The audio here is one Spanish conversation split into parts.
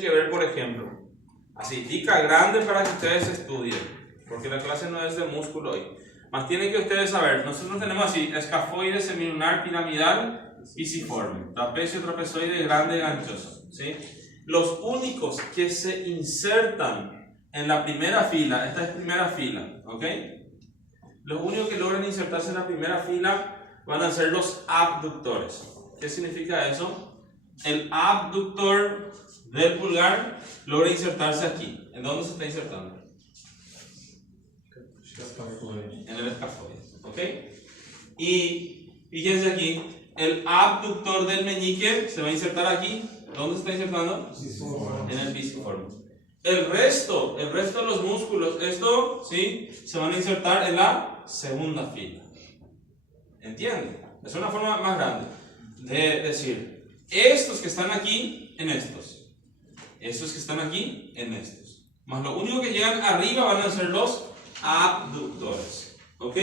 que ver, por ejemplo, así, dica grande para que ustedes estudien, porque la clase no es de músculo hoy. Más tienen que ustedes saber, nosotros tenemos así, escafoide, semilunar, piramidal, pisiforme, trapecio, trapezoide, grande, ganchoso, ¿sí? Los únicos que se insertan en la primera fila, esta es primera fila, ¿ok? Los únicos que logran insertarse en la primera fila van a ser los abductores. ¿Qué significa eso? El abductor del pulgar logra insertarse aquí. ¿En dónde se está insertando? En el escafoide, ¿ok? Y fíjense aquí, el abductor del meñique se va a insertar aquí. ¿Dónde se está insertando? En el pisiforme. El resto de los músculos, esto, ¿sí? Se van a insertar en la segunda fila. ¿Entienden? Es una forma más grande de decir, estos que están aquí, en estos. Estos que están aquí, en estos. Más lo único que llegan arriba van a ser los abductores. ¿Ok?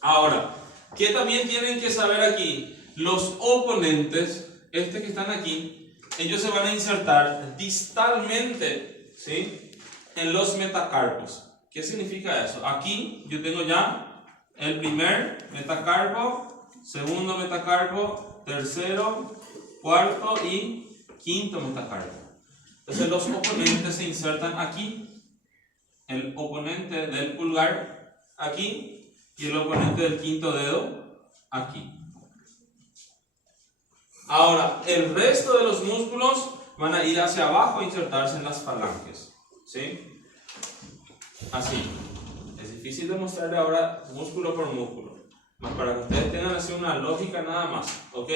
Ahora, ¿qué también tienen que saber aquí? Los oponentes, que están aquí, ellos se van a insertar distalmente, ¿sí? En los metacarpos. ¿Qué significa eso? Aquí yo tengo ya el primer metacarpo, segundo metacarpo, tercero, cuarto y quinto metacarpo. Entonces los oponentes se insertan aquí. El oponente del pulgar aquí y el oponente del quinto dedo aquí. Ahora, el resto de los músculos van a ir hacia abajo a insertarse en las falanges, ¿sí? Así. Es difícil demostrarle ahora músculo por músculo, más para que ustedes tengan así una lógica nada más, ¿ok?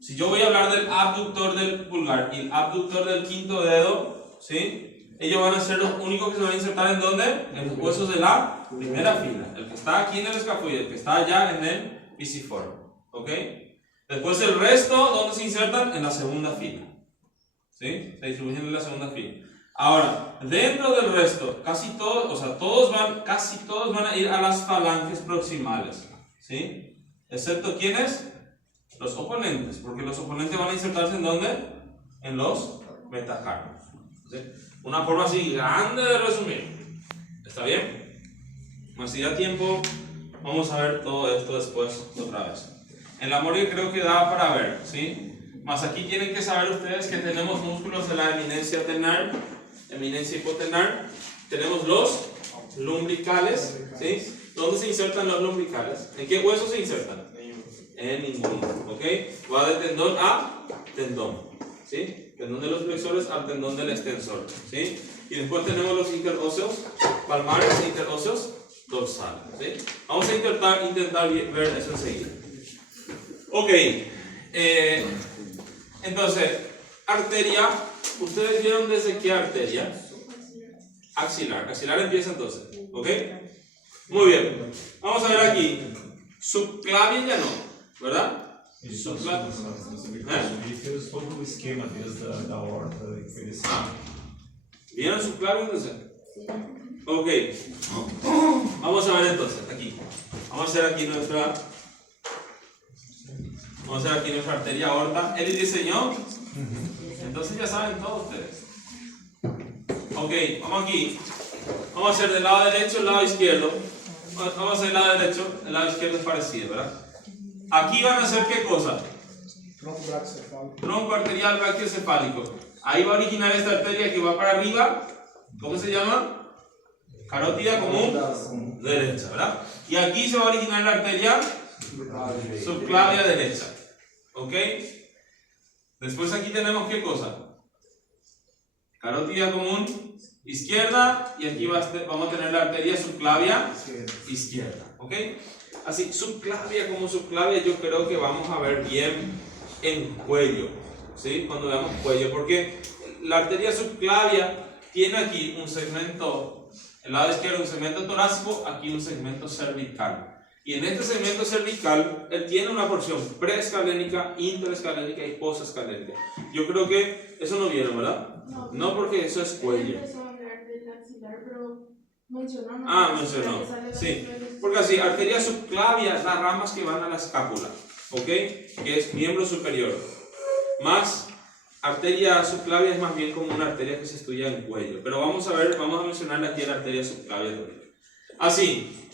Si yo voy a hablar del abductor del pulgar y el abductor del quinto dedo, ¿sí? Ellos van a ser los únicos que se van a insertar ¿en dónde? En los huesos de la primera fila. El que está aquí en el escafoide, el que está allá en el pisiforme, ¿ok? Después el resto, ¿dónde se insertan? En la segunda fila. ¿Sí? Se distribuyen en la segunda fila. Ahora, dentro del resto, casi todos van a ir a las falanges proximales. ¿Sí? Excepto ¿quiénes? Los oponentes. Porque los oponentes van a insertarse ¿en dónde? En los metacarpos. ¿Sí? Una forma así grande de resumir. ¿Está bien? Bueno, si da tiempo, vamos a ver todo esto después otra vez. En la morgue creo que da para ver, ¿sí? Más aquí tienen que saber ustedes que tenemos músculos de la eminencia ternar, eminencia hipoternar. Tenemos los lumbricales, ¿sí? ¿Dónde se insertan los lumbricales? ¿En qué huesos se insertan? En ninguno, ¿ok? Va de tendón a tendón, ¿sí? Tendón de los flexores al tendón del extensor, ¿sí? Y después tenemos los interóseos palmares e interóseos dorsales, ¿sí? Vamos a intentar ver eso enseguida. Ok, entonces, arteria, ¿ustedes vieron desde qué arteria? Axilar, axilar empieza entonces, ¿ok? Muy bien, vamos a ver aquí, subclavia ya no, ¿verdad? Subclavia. ¿Vieron subclavia entonces? Ok, vamos a ver entonces, aquí, vamos a hacer aquí nuestra arteria aorta. Él diseñó. Entonces ya saben todos ustedes. Ok, vamos aquí. Vamos a hacer del lado derecho, el lado izquierdo. Vamos a hacer el lado derecho, el lado izquierdo es parecido, ¿verdad? Aquí van a hacer ¿qué cosa? Tronco arterial brachiocefálico. Ahí va a originar esta arteria que va para arriba. ¿Cómo se llama? Carótida común derecha, ¿verdad? Y aquí se va a originar la arteria subclavia derecha. ¿Ok? Después aquí tenemos ¿qué cosa? Carótida común izquierda y aquí vamos a tener la arteria subclavia izquierda. ¿Ok? Así, subclavia como subclavia yo creo que vamos a ver bien en cuello. ¿Sí? Cuando veamos cuello, porque la arteria subclavia tiene aquí un segmento, el lado izquierdo un segmento torácico, aquí un segmento cervical. Y en este segmento cervical, él tiene una porción preescalénica, interescalénica y posescalénica. Yo creo que eso no vieron, ¿verdad? No, porque eso es cuello. Mencionó. Sí, porque así, arteria subclavia es las ramas que van a la escápula, ¿ok? Que es miembro superior. Más arteria subclavia es más bien como una arteria que se estudia en cuello. Pero vamos a mencionar aquí la arteria subclavia. Así.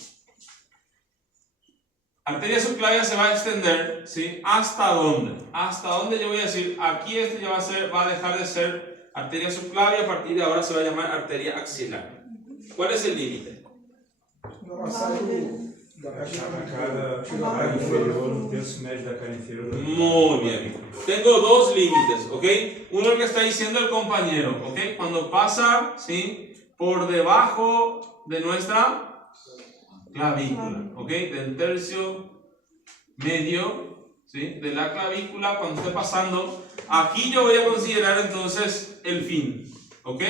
Arteria subclavia se va a extender, ¿sí? ¿Hasta dónde? ¿Hasta dónde yo voy a decir? Aquí este ya va a dejar de ser arteria subclavia, a partir de ahora se va a llamar arteria axilar. ¿Cuál es el límite? Muy bien. Tengo dos límites, ¿ok? Uno que está diciendo el compañero, ¿ok? Cuando pasa, ¿sí? Por debajo de nuestra clavícula, ¿ok? Del tercio medio, ¿sí? De la clavícula, cuando esté pasando, aquí yo voy a considerar entonces el fin, ¿ok?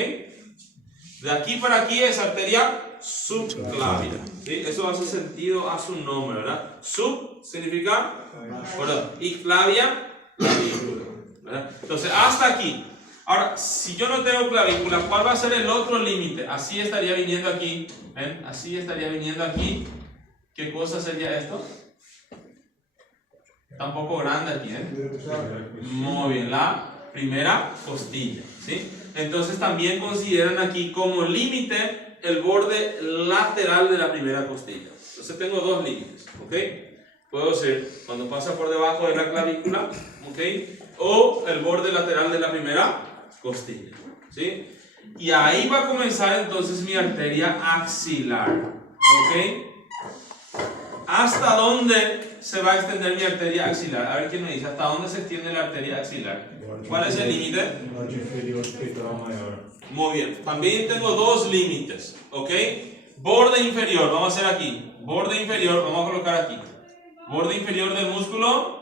De aquí para aquí es arteria subclavia, ¿sí? Eso hace sentido a su nombre, ¿verdad? Sub significa, ¿verdad? Y clavia, clavícula, ¿verdad? Entonces, hasta aquí. Ahora, si yo no tengo clavícula, ¿cuál va a ser el otro límite? Así estaría viniendo aquí, ¿ven? Así estaría viniendo aquí. ¿Qué cosa sería esto? Está un poco grande aquí, ¿eh? Muy bien, la primera costilla, ¿sí? Entonces también consideran aquí como límite el borde lateral de la primera costilla. Entonces tengo dos límites, ¿ok? Puedo ser cuando pasa por debajo de la clavícula, ¿ok? O el borde lateral de la primera costilla, ¿sí? Y ahí va a comenzar entonces mi arteria axilar, ¿ok? ¿Hasta dónde se va a extender mi arteria axilar? A ver quién me dice, ¿hasta dónde se extiende la arteria axilar? ¿Cuál es el límite? Muy bien, también tengo dos límites, ¿ok? Borde inferior, vamos a hacer aquí, borde inferior, vamos a colocar aquí, borde inferior del músculo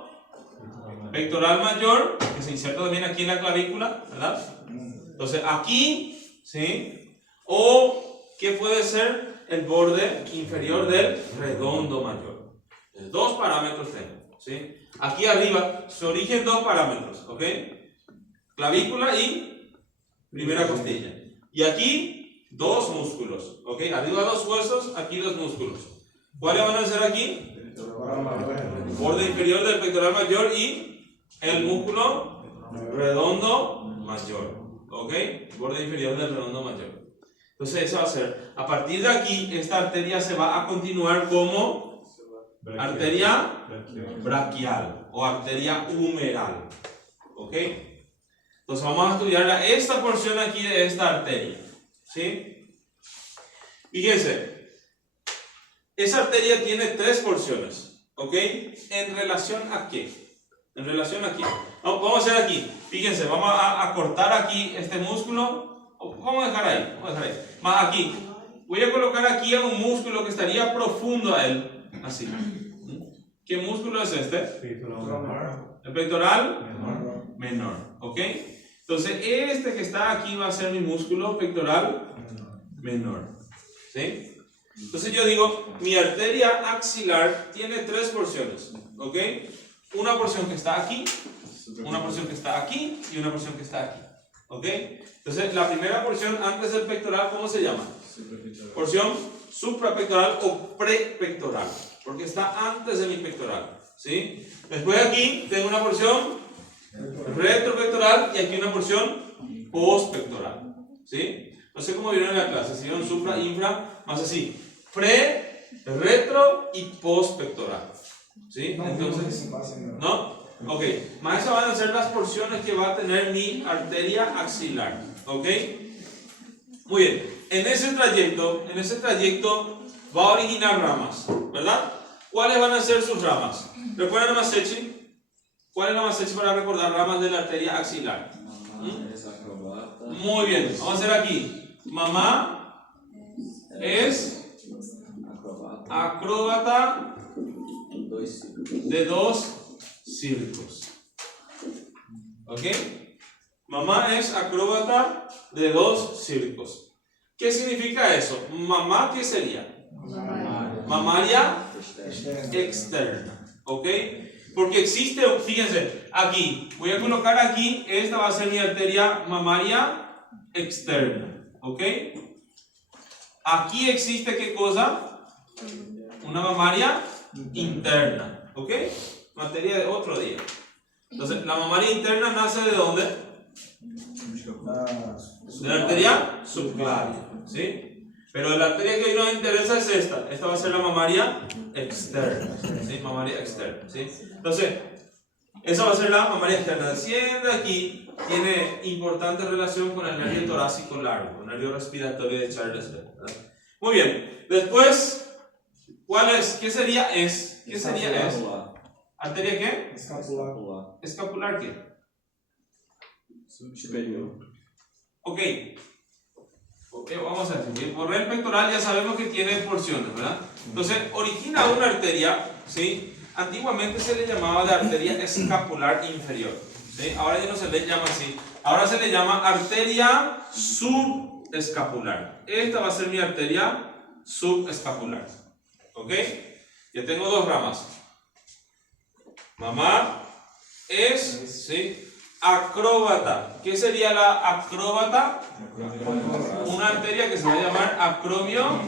pectoral mayor, que se inserta también aquí en la clavícula, ¿verdad? Entonces aquí, ¿sí? O, ¿qué puede ser? El borde inferior del redondo mayor. Dos parámetros tengo, ¿sí? Aquí arriba se origen dos parámetros, ¿ok? Clavícula y primera costilla. Y aquí dos músculos, ¿ok? Arriba dos huesos, aquí dos músculos. ¿Cuáles van a ser aquí? Borde inferior del pectoral mayor y el músculo redondo mayor, ¿ok? Borde inferior del redondo mayor. Entonces eso va a ser, a partir de aquí, esta arteria se va a continuar como arteria braquial o arteria humeral, ¿ok? Entonces vamos a estudiar esta porción aquí de esta arteria, ¿sí? Fíjense, esa arteria tiene tres porciones, ¿ok? ¿En relación a qué? En relación aquí. Vamos a hacer aquí. Fíjense, vamos a cortar aquí este músculo. Vamos a dejar ahí. Más aquí. Voy a colocar aquí a un músculo que estaría profundo a él. Así. ¿Qué músculo es este? El pectoral menor. ¿Ok? Entonces, este que está aquí va a ser mi músculo pectoral menor. ¿Sí? Entonces yo digo, mi arteria axilar tiene tres porciones. ¿Ok? Una porción que está aquí, una porción que está aquí y una porción que está aquí, ¿ok? Entonces la primera porción antes del pectoral, ¿cómo se llama? Porción suprapectoral o prepectoral, porque está antes de mi pectoral, ¿sí? Después aquí tengo una porción retropectoral y aquí una porción postpectoral, ¿sí? No sé cómo vieron en la clase, si vieron supra, infra, más así, pre, retro y postpectoral. ¿Sí? Entonces, ¿no? Ok, más esas van a ser las porciones que va a tener mi arteria axilar. ¿Ok? Muy bien, en ese trayecto va a originar ramas, ¿verdad? ¿Cuáles van a ser sus ramas? ¿Recuerdan la Masechi? ¿Cuál es la Masechi para recordar ramas de la arteria axilar? Muy bien, vamos a hacer aquí. Mamá es acróbata de dos circos. ¿Ok? Mamá es acróbata de dos circos. ¿Qué significa eso? Mamá, ¿qué sería? Mamaria externa. ¿Ok? Porque existe, fíjense, aquí, voy a colocar aquí, esta va a ser mi arteria mamaria externa. ¿Ok? Aquí existe, ¿qué cosa? Una mamaria interna, ¿ok? Materia de otro día. Entonces, la mamaria interna nace ¿de dónde? De la arteria subclavia, ¿sí? Pero la arteria que hoy nos interesa es esta. Esta va a ser la mamaria externa, ¿sí? Mamaria externa, ¿sí? Entonces, esa va a ser la mamaria externa. Desciende aquí, tiene importante relación con el nervio torácico largo, el nervio respiratorio de Charles Bell, ¿verdad? Muy bien. Después, ¿cuál es? ¿Qué sería es? ¿Qué sería es? ¿Arteria qué? Escapular. ¿Escapular qué? Superior. Ok, vamos a decir, por el pectoral ya sabemos que tiene porciones, ¿verdad? Entonces, origina una arteria, ¿sí? Antiguamente se le llamaba de arteria escapular inferior, ¿sí? Ahora ya no se le llama así, ahora se le llama arteria subescapular. Esta va a ser mi arteria subescapular, ¿ok? Ya tengo dos ramas. Mamá es, ¿sí? Acróbata. ¿Qué sería la acróbata? Una arteria que se va a llamar acromio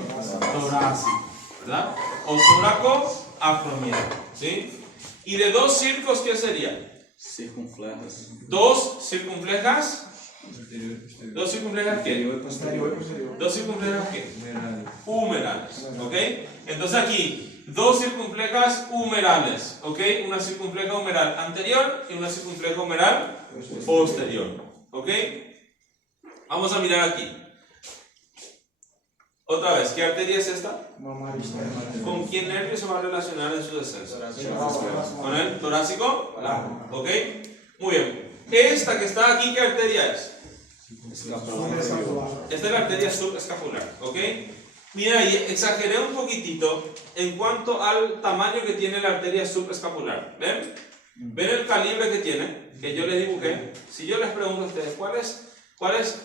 torácico, ¿verdad? O tóraco acromial, ¿sí? Y de dos circos, ¿qué sería? Circunflejas. Dos circunflejas. ¿Dos circunflejas qué? ¿Dos circunflejas qué? Humerales, ¿ok? Entonces aquí, dos circunflejas humerales, ¿ok? Una circunfleja humeral anterior y una circunfleja humeral posterior, ¿ok? Vamos a mirar aquí. Otra vez, ¿qué arteria es esta? ¿Con qué nervio se va a relacionar en su descenso? ¿Con el torácico? ¿Ok? Muy bien. Esta que está aquí, ¿qué arteria es? Esta es la arteria subescapular, ¿ok? Mira, ahí exageré un poquitito en cuanto al tamaño que tiene la arteria subescapular. ¿Ven? ¿Ven el calibre que tiene? Que yo les dibujé. Si yo les pregunto a ustedes, ¿cuál es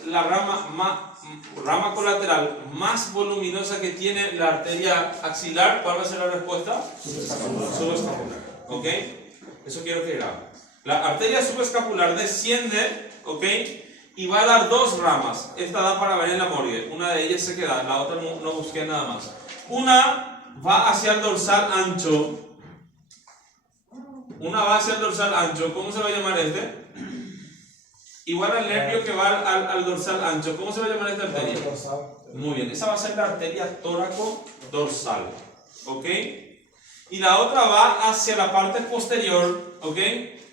la rama colateral más voluminosa que tiene la arteria axilar? ¿Cuál va a ser la respuesta? Subescapular. ¿Ok? Eso quiero que graben. La arteria subescapular desciende, ¿ok? Y va a dar dos ramas. Esta da para ver en la morgue. Una de ellas se queda, la otra no busqué nada más. Una va hacia el dorsal ancho. Una va hacia el dorsal ancho. ¿Cómo se va a llamar este? Igual al nervio que va al dorsal ancho. ¿Cómo se va a llamar esta arteria? Muy bien. Esa va a ser la arteria tóraco-dorsal. ¿Ok? Y la otra va hacia la parte posterior. ¿Ok?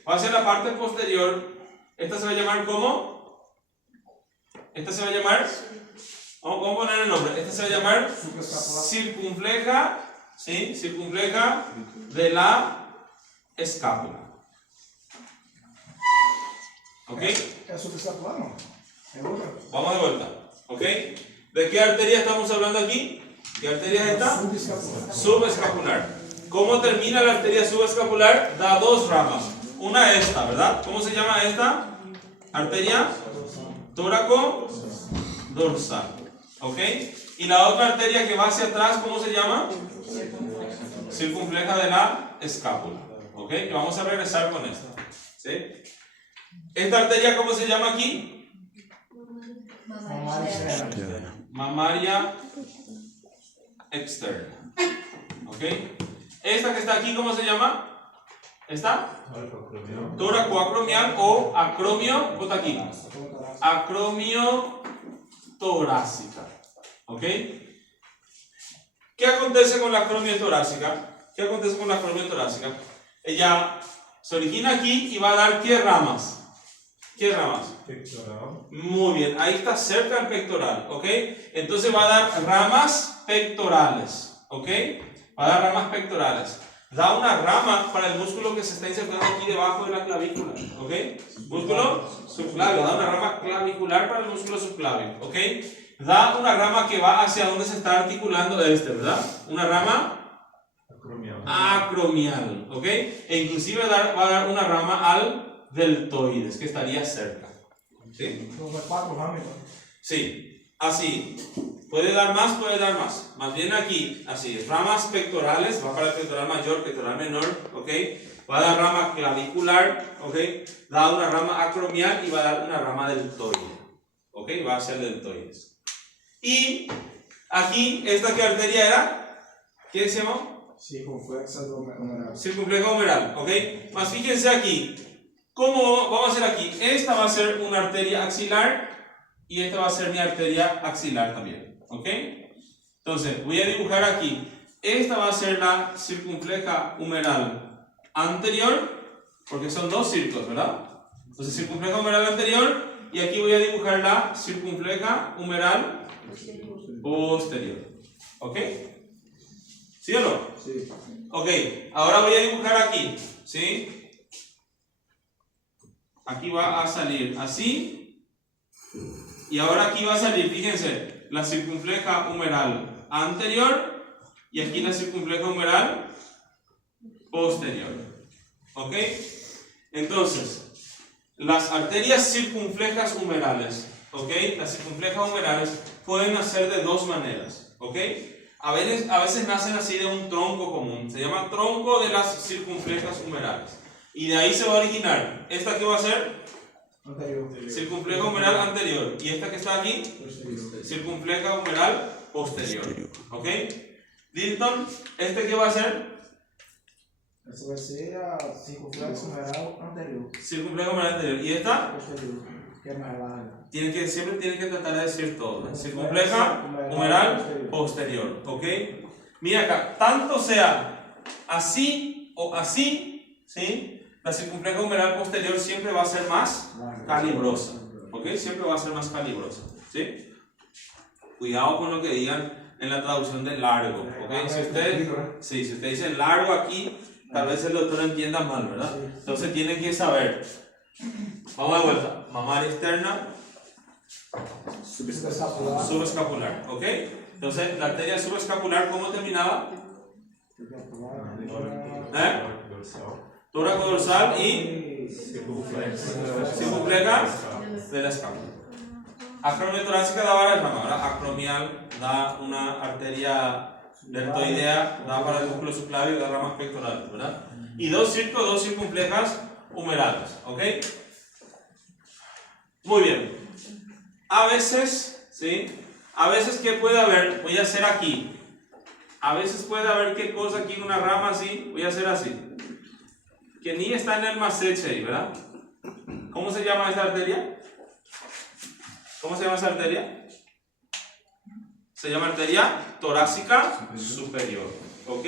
Va hacia la parte posterior. Esta se va a llamar ¿cómo? Esta se va a llamar, vamos a poner el nombre, esta se va a llamar circunfleja, ¿sí? Circunfleja de la escápula. ¿Ok? ¿Es subescapular no? Vamos de vuelta. ¿Ok? ¿De qué arteria estamos hablando aquí? ¿Qué arteria es esta? Subescapular. ¿Cómo termina la arteria subescapular? Da dos ramas. Una esta, ¿verdad? ¿Cómo se llama esta? Arteria tóraco dorsal, ¿ok? Y la otra arteria que va hacia atrás, ¿cómo se llama? Circunfleja de la escápula, ¿ok? Y vamos a regresar con esta, ¿sí? ¿Esta arteria cómo se llama aquí? Mamaria externa, ¿ok? Esta que está aquí, ¿cómo se llama? ¿Esta? Tóraco-acromial o acromio, ¿qué aquí? Acromio torácica. ¿Ok? ¿Qué acontece con la acromio torácica? ¿Qué acontece con la acromio torácica? Ella se origina aquí y va a dar ¿qué ramas? ¿Qué ramas? Pectoral. Muy bien, ahí está cerca del pectoral. ¿Ok? Entonces va a dar ramas pectorales. ¿Ok? Va a dar ramas pectorales. Da una rama para el músculo que se está insertando aquí debajo de la clavícula, ¿ok? Músculo subclavio, da una rama clavicular para el músculo subclavio, ¿ok? Da una rama que va hacia donde se está articulando ¿verdad? Una rama acromial, ¿ok? E inclusive va a dar una rama al deltoides, que estaría cerca, ¿sí? Sí, así. Puede dar más, puede dar más. Más bien aquí, así, ramas pectorales, va para el pectoral mayor, pectoral menor, ¿ok? Va a dar rama clavicular, ¿ok? Da una rama acromial y va a dar una rama deltoide, ¿ok? Va a ser deltoides. Y aquí, ¿esta qué arteria era? ¿Qué decíamos? Circunfleja humeral. Circunfleja humeral, ¿ok? Más fíjense aquí, ¿Cómo vamos a hacer aquí? Esta va a ser una arteria axilar y esta va a ser mi arteria axilar también. ¿Ok? Entonces, voy a dibujar aquí. Esta va a ser la circunfleja humeral anterior, porque son dos círculos, ¿verdad? Entonces, circunfleja humeral anterior, y aquí voy a dibujar la circunfleja humeral posterior. ¿Ok? ¿Sí o no? Sí. Ok, ahora voy a dibujar aquí, ¿sí? Aquí va a salir así, y ahora aquí va a salir, fíjense, la circunfleja humeral anterior, y aquí la circunfleja humeral posterior. ¿Ok? Entonces, las arterias circunflejas humerales, ¿ok? Las circunflejas humerales pueden nacer de dos maneras, ¿ok? A veces nacen así de un tronco común, se llama tronco de las circunflejas humerales. Y de ahí se va a originar, ¿esta qué va a ser? Anterior. Circunfleja humeral anterior. ¿Y esta que está aquí? Posterior. Circunfleja humeral posterior. ¿Ok? Dilton, ¿este qué va a ser? Essa vai ser a circunflexa humeral anterior. Circunfleja humeral anterior. ¿Y esta? Posterior, que é mais larga. Siempre tienen que tratar de decir todo. ¿Eh? Circunfleja humeral posterior. ¿Ok? Mira acá, tanto sea así o así, ¿sí? La circunfleja humeral posterior siempre va a ser más calibrosa. ¿Ok? Siempre va a ser más calibrosa. ¿Sí? Cuidado con lo que digan en la traducción de largo. ¿Ok? Si usted dice largo aquí, tal vez el doctor entienda mal, ¿verdad? Entonces tiene que saber. Vamos de vuelta. Mamar externa, Subescapular. subescapular. ¿Ok? Entonces la arteria subescapular, ¿cómo terminaba? ¿Eh? Tóraco dorsal y circunfleja de la escápula. Acromiatorácica da varias ramas, ¿verdad? Acromial da una arteria deltoidea, da para el músculo subclavio y da ramas pectorales, ¿verdad? Y dos circunflejas humerales, ¿ok? Muy bien. A veces, ¿sí? A veces, ¿qué puede haber? Voy a hacer aquí. A veces puede haber qué cosa aquí en una rama así, voy a hacer así. Que ni está en el maseche ahí, ¿verdad? ¿Cómo se llama esta arteria? ¿Cómo se llama esa arteria? Se llama arteria torácica superior. ¿Ok?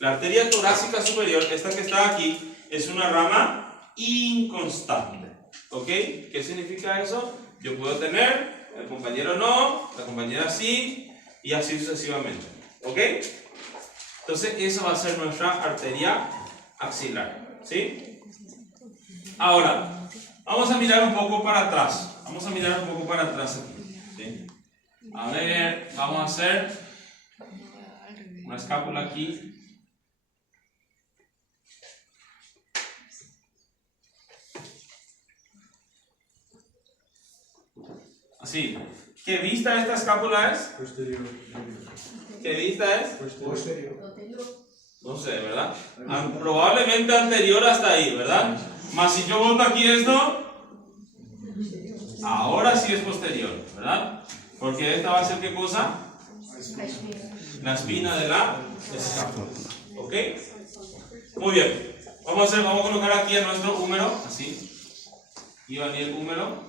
La arteria torácica superior, esta que está aquí, es una rama inconstante. ¿Ok? ¿Qué significa eso? Yo puedo tener, el compañero no, la compañera sí, y así sucesivamente. ¿Ok? Entonces, esa va a ser nuestra arteria axilar. ¿Sí? Ahora, vamos a mirar un poco para atrás. Vamos a mirar un poco para atrás aquí. ¿Sí? A ver, vamos a hacer una escápula aquí. Así. ¿Qué vista esta escápula es? Posterior. ¿Qué vista es? Posterior. No sé, ¿verdad? Probablemente anterior hasta ahí, ¿verdad? Más si yo boto aquí esto, ahora sí es posterior, ¿verdad? Porque esta va a ser ¿qué cosa? La espina de la escápula. ¿Ok? Muy bien. Vamos a colocar aquí a nuestro húmero, así. Y va a venir el húmero.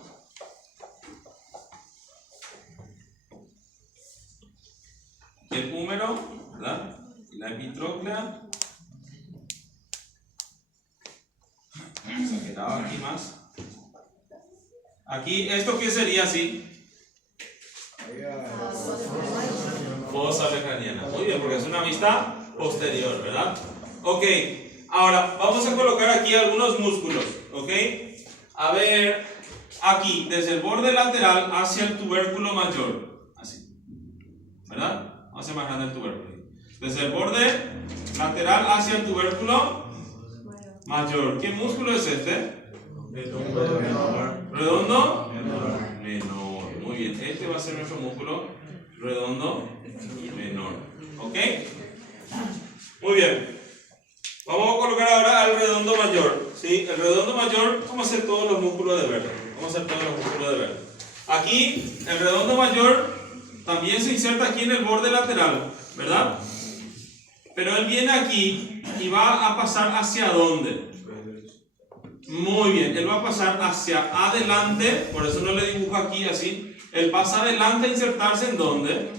El húmero, ¿verdad? La epitróclea. Se quedaba aquí más. Aquí, ¿esto qué sería así? Fosa craniana. Muy bien, porque es una vista posterior, ¿verdad? Ok, ahora vamos a colocar aquí algunos músculos, ¿ok? A ver, aquí, desde el borde lateral hacia el tubérculo mayor, así, ¿verdad? Vamos a hacer más grande el tubérculo. Desde el borde lateral hacia el tubérculo mayor. ¿Qué músculo es este? ¿Redondo? Menor. Muy bien, este va a ser nuestro músculo redondo menor. ¿Ok? Muy bien. Vamos a colocar ahora al redondo mayor. ¿Sí? El redondo mayor, vamos a hacer todos los músculos de verde. Vamos a hacer todos los músculos de verde. Aquí, el redondo mayor también se inserta aquí en el borde lateral, ¿verdad? Pero él viene aquí y va a pasar ¿hacia dónde? Muy bien, él va a pasar hacia adelante, por eso no le dibujo aquí así. Él pasa adelante a insertarse ¿en dónde?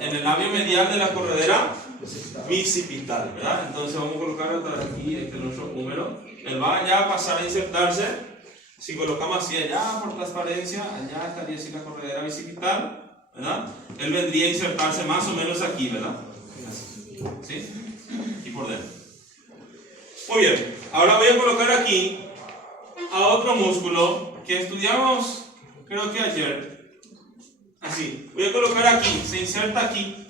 En el labio medial de la corredera bicipital, ¿verdad? Entonces vamos a colocar otra aquí, este es nuestro húmero. Él va allá a pasar a insertarse. Si colocamos así allá por transparencia, allá estaría así la corredera bicipital, ¿verdad? Él vendría a insertarse más o menos aquí, ¿verdad? Así. ¿Sí? Aquí por dentro. Muy bien, ahora voy a colocar aquí a otro músculo que estudiamos, creo que ayer. Así, voy a colocar aquí, se inserta aquí.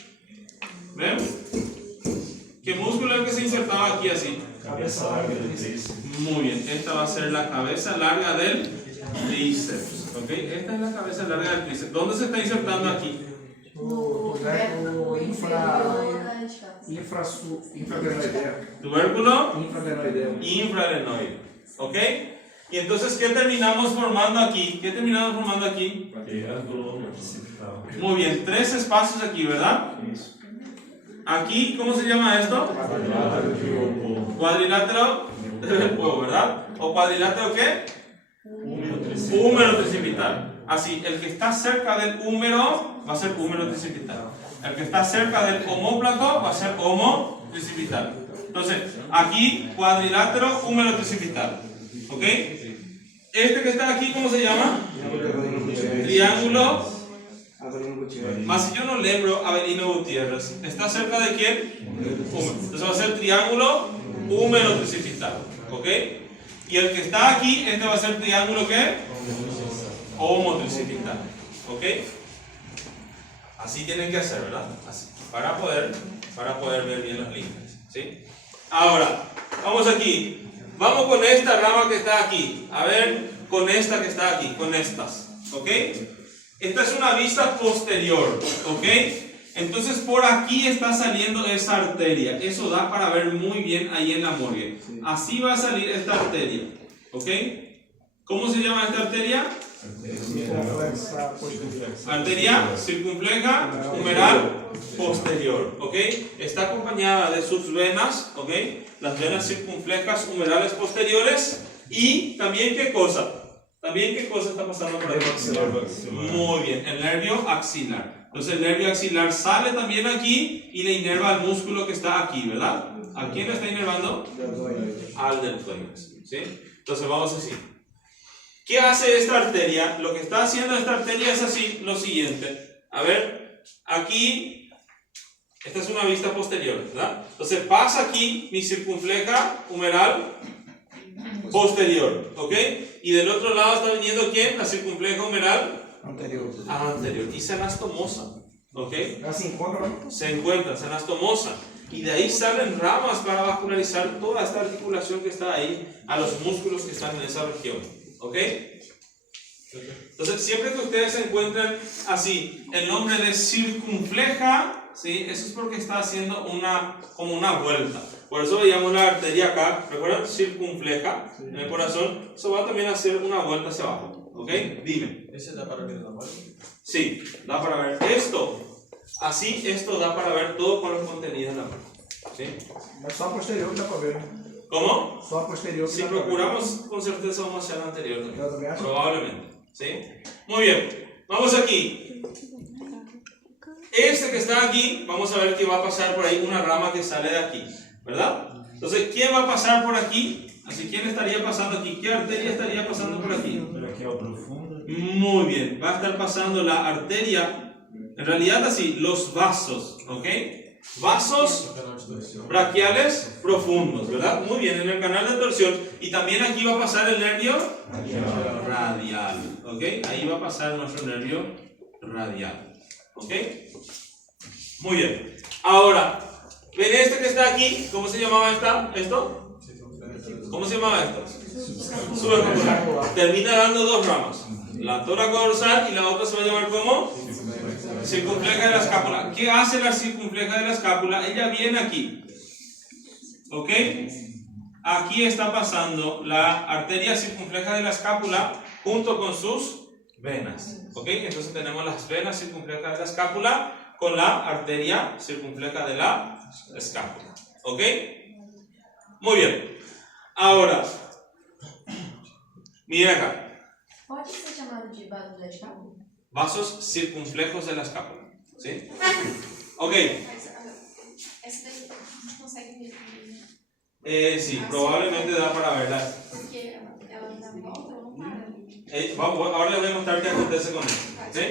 ¿Ven? ¿Qué músculo es el que se insertaba aquí así? Cabeza larga del tríceps. Muy bien, esta va a ser la cabeza larga del tríceps. ¿Ok? Esta es la cabeza larga del tríceps. ¿Dónde se está insertando aquí? Tubérculo infraglenoideo. Tubérculo Infraglenoideo. infrarenoide. ¿Ok? Y entonces, ¿qué terminamos formando aquí? ¿Qué terminamos formando aquí? Muy bien, 3 espacios aquí, ¿verdad? Aquí, ¿cómo se llama esto? Cuadrilátero del huevo, ¿verdad? ¿O cuadrilátero qué? Húmero tricipital. Así, el que está cerca del húmero va a ser húmero tricipital. El que está cerca del omóplato va a ser homo tricipital. Entonces, aquí cuadrilátero húmero tricipital. ¿Ok? Este que está aquí, ¿cómo se llama? Triángulo. Mas si yo no lembro Avelino Gutiérrez, ¿está cerca de quién? Húmero. Entonces va a ser triángulo húmero tricipital. ¿Ok? Y el que está aquí, este va a ser triángulo ¿qué? Homotricipital. ¿Ok? Así tienen que hacer, ¿verdad? Así. Para poder ver bien las líneas. ¿Sí? Ahora, vamos aquí. Vamos con esta rama que está aquí. A ver, con esta que está aquí. Con estas. ¿Ok? Esta es una vista posterior. ¿Ok? Entonces por aquí está saliendo esa arteria. Eso da para ver muy bien ahí en la morgue. Así va a salir esta arteria. ¿Ok? ¿Cómo se llama esta arteria? Arteria circunfleja humeral posterior. ¿Ok? Está acompañada de sus venas. ¿Ok? Las venas circunflejas humerales posteriores. Y también ¿qué cosa? También ¿qué cosa está pasando por ahí? Muy bien, el nervio axilar. Entonces el nervio axilar sale también aquí y le inerva al músculo que está aquí, ¿verdad? ¿A quién le está inervando? Al deltoides. ¿Sí? Entonces vamos así. ¿Qué hace esta arteria? Lo que está haciendo esta arteria es así, lo siguiente. A ver, aquí, esta es una vista posterior, ¿verdad? Entonces pasa aquí mi circunfleja humeral posterior, ¿ok? Y del otro lado está viniendo ¿quién? La circunfleja humeral anterior. Y se anastomosa, ¿ok? Se encuentra, se anastomosa. Y de ahí salen ramas para vascularizar toda esta articulación que está ahí a los músculos que están en esa región, ¿ok? Entonces, siempre que ustedes se encuentren así, el nombre de circunfleja, ¿sí? Eso es porque está haciendo como una vuelta. Por eso veíamos la arteria acá, ¿recuerdan? Circunfleja en el corazón. Eso va también a hacer una vuelta hacia abajo. ¿Ok? Dime. ¿Ese da para ver la vuelta? Sí, da para ver esto. Así, esto da para ver todo con los contenidos en la mano. ¿Sí? Só a posterior que dá pra ver. ¿Cómo? Só a posterior que Si dá pra ver. procuramos, con certeza vamos hacia la anterior Eu también. também acho. Probablemente. ¿Sí? Muy bien. Vamos aquí. Este que está aquí, vamos a ver que va a pasar por ahí una rama que sale de aquí. ¿Verdad? Entonces, ¿quién va a pasar por aquí? Así, ¿quién estaría pasando aquí? ¿Qué arteria estaría pasando por aquí? Aquí al profundo. Muy bien, va a estar pasando la arteria, en realidad así, los vasos, ¿ok? Vasos braquiales profundos, ¿verdad? Muy bien, en el canal de torsión. Y también aquí va a pasar el nervio radial, ¿ok? Ahí va a pasar nuestro nervio radial, ¿ok? Muy bien. Ahora, ¿ven este que está aquí? ¿Cómo se llamaba esto? ¿Cómo se llamaba esto? Subarticular. Termina dando dos ramas. La toracodorsal y la otra se va a llamar ¿cómo? Circunfleja de la escápula. ¿Qué hace la circunfleja de la escápula? Ella viene aquí. ¿Ok? Aquí está pasando la arteria circunfleja de la escápula junto con sus venas. ¿Ok? Entonces tenemos las venas circunflejas de la escápula con la arteria circunfleja de la escápula. ¿Ok? Muy bien. Ahora, miren acá. Pode ser chamado de vaso da escápula? Vasos circunflejos de la escápula. ¿Sí? Ok. Essa daí a gente consegue ver. Sí, probablemente da para verla. Porque ela dá volta, ela não para. Ahora les voy a mostrar qué acontece con esto. ¿Sí?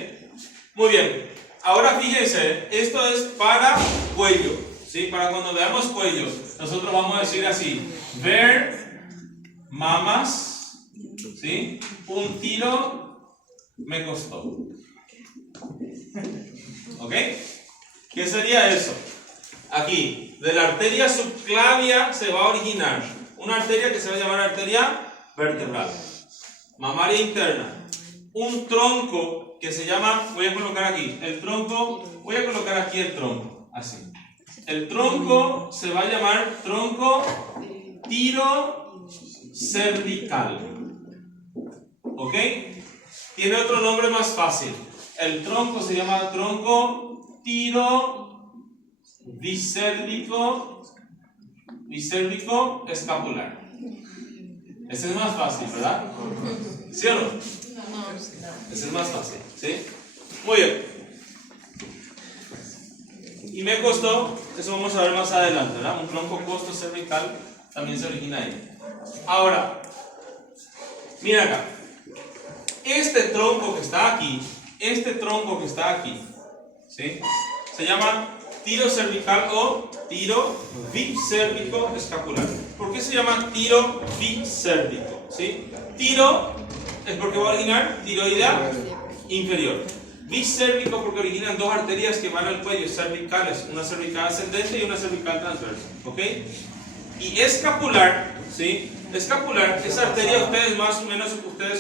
Muy bien. Ahora fíjense, esto es para cuello. ¿Sí? Para cuando veamos cuello, nosotros vamos a decir así: ver mamas. ¿Sí? Un tiro me costó. ¿Ok? ¿Qué sería eso? Aquí, de la arteria subclavia se va a originar una arteria que se va a llamar arteria vertebral, mamaria interna. Un tronco que se llama, voy a colocar aquí, el tronco, voy a colocar aquí el tronco, así. El tronco se va a llamar tronco tiro cervical. ¿Ok? Tiene otro nombre más fácil. El tronco se llama tronco tiro bisérvico escapular. Ese es más fácil, ¿verdad? ¿Sí o no? Ese es más fácil, ¿sí? Muy bien. Y me costó, eso vamos a ver más adelante, ¿verdad? Un tronco costo cervical también se origina ahí. Ahora, mira acá. Este tronco que está aquí, ¿sí? Se llama tiro cervical o tiro bisérvico escapular. ¿Por qué se llama tiro bisérvico? ¿Sí? Tiro es porque va a originar tiroidea inferior. Bisérvico porque originan dos arterias que van al cuello cervicales, una cervical ascendente y una cervical transversa. ¿Ok? Y escapular, ¿sí? Escapular, esa arteria ustedes más o menos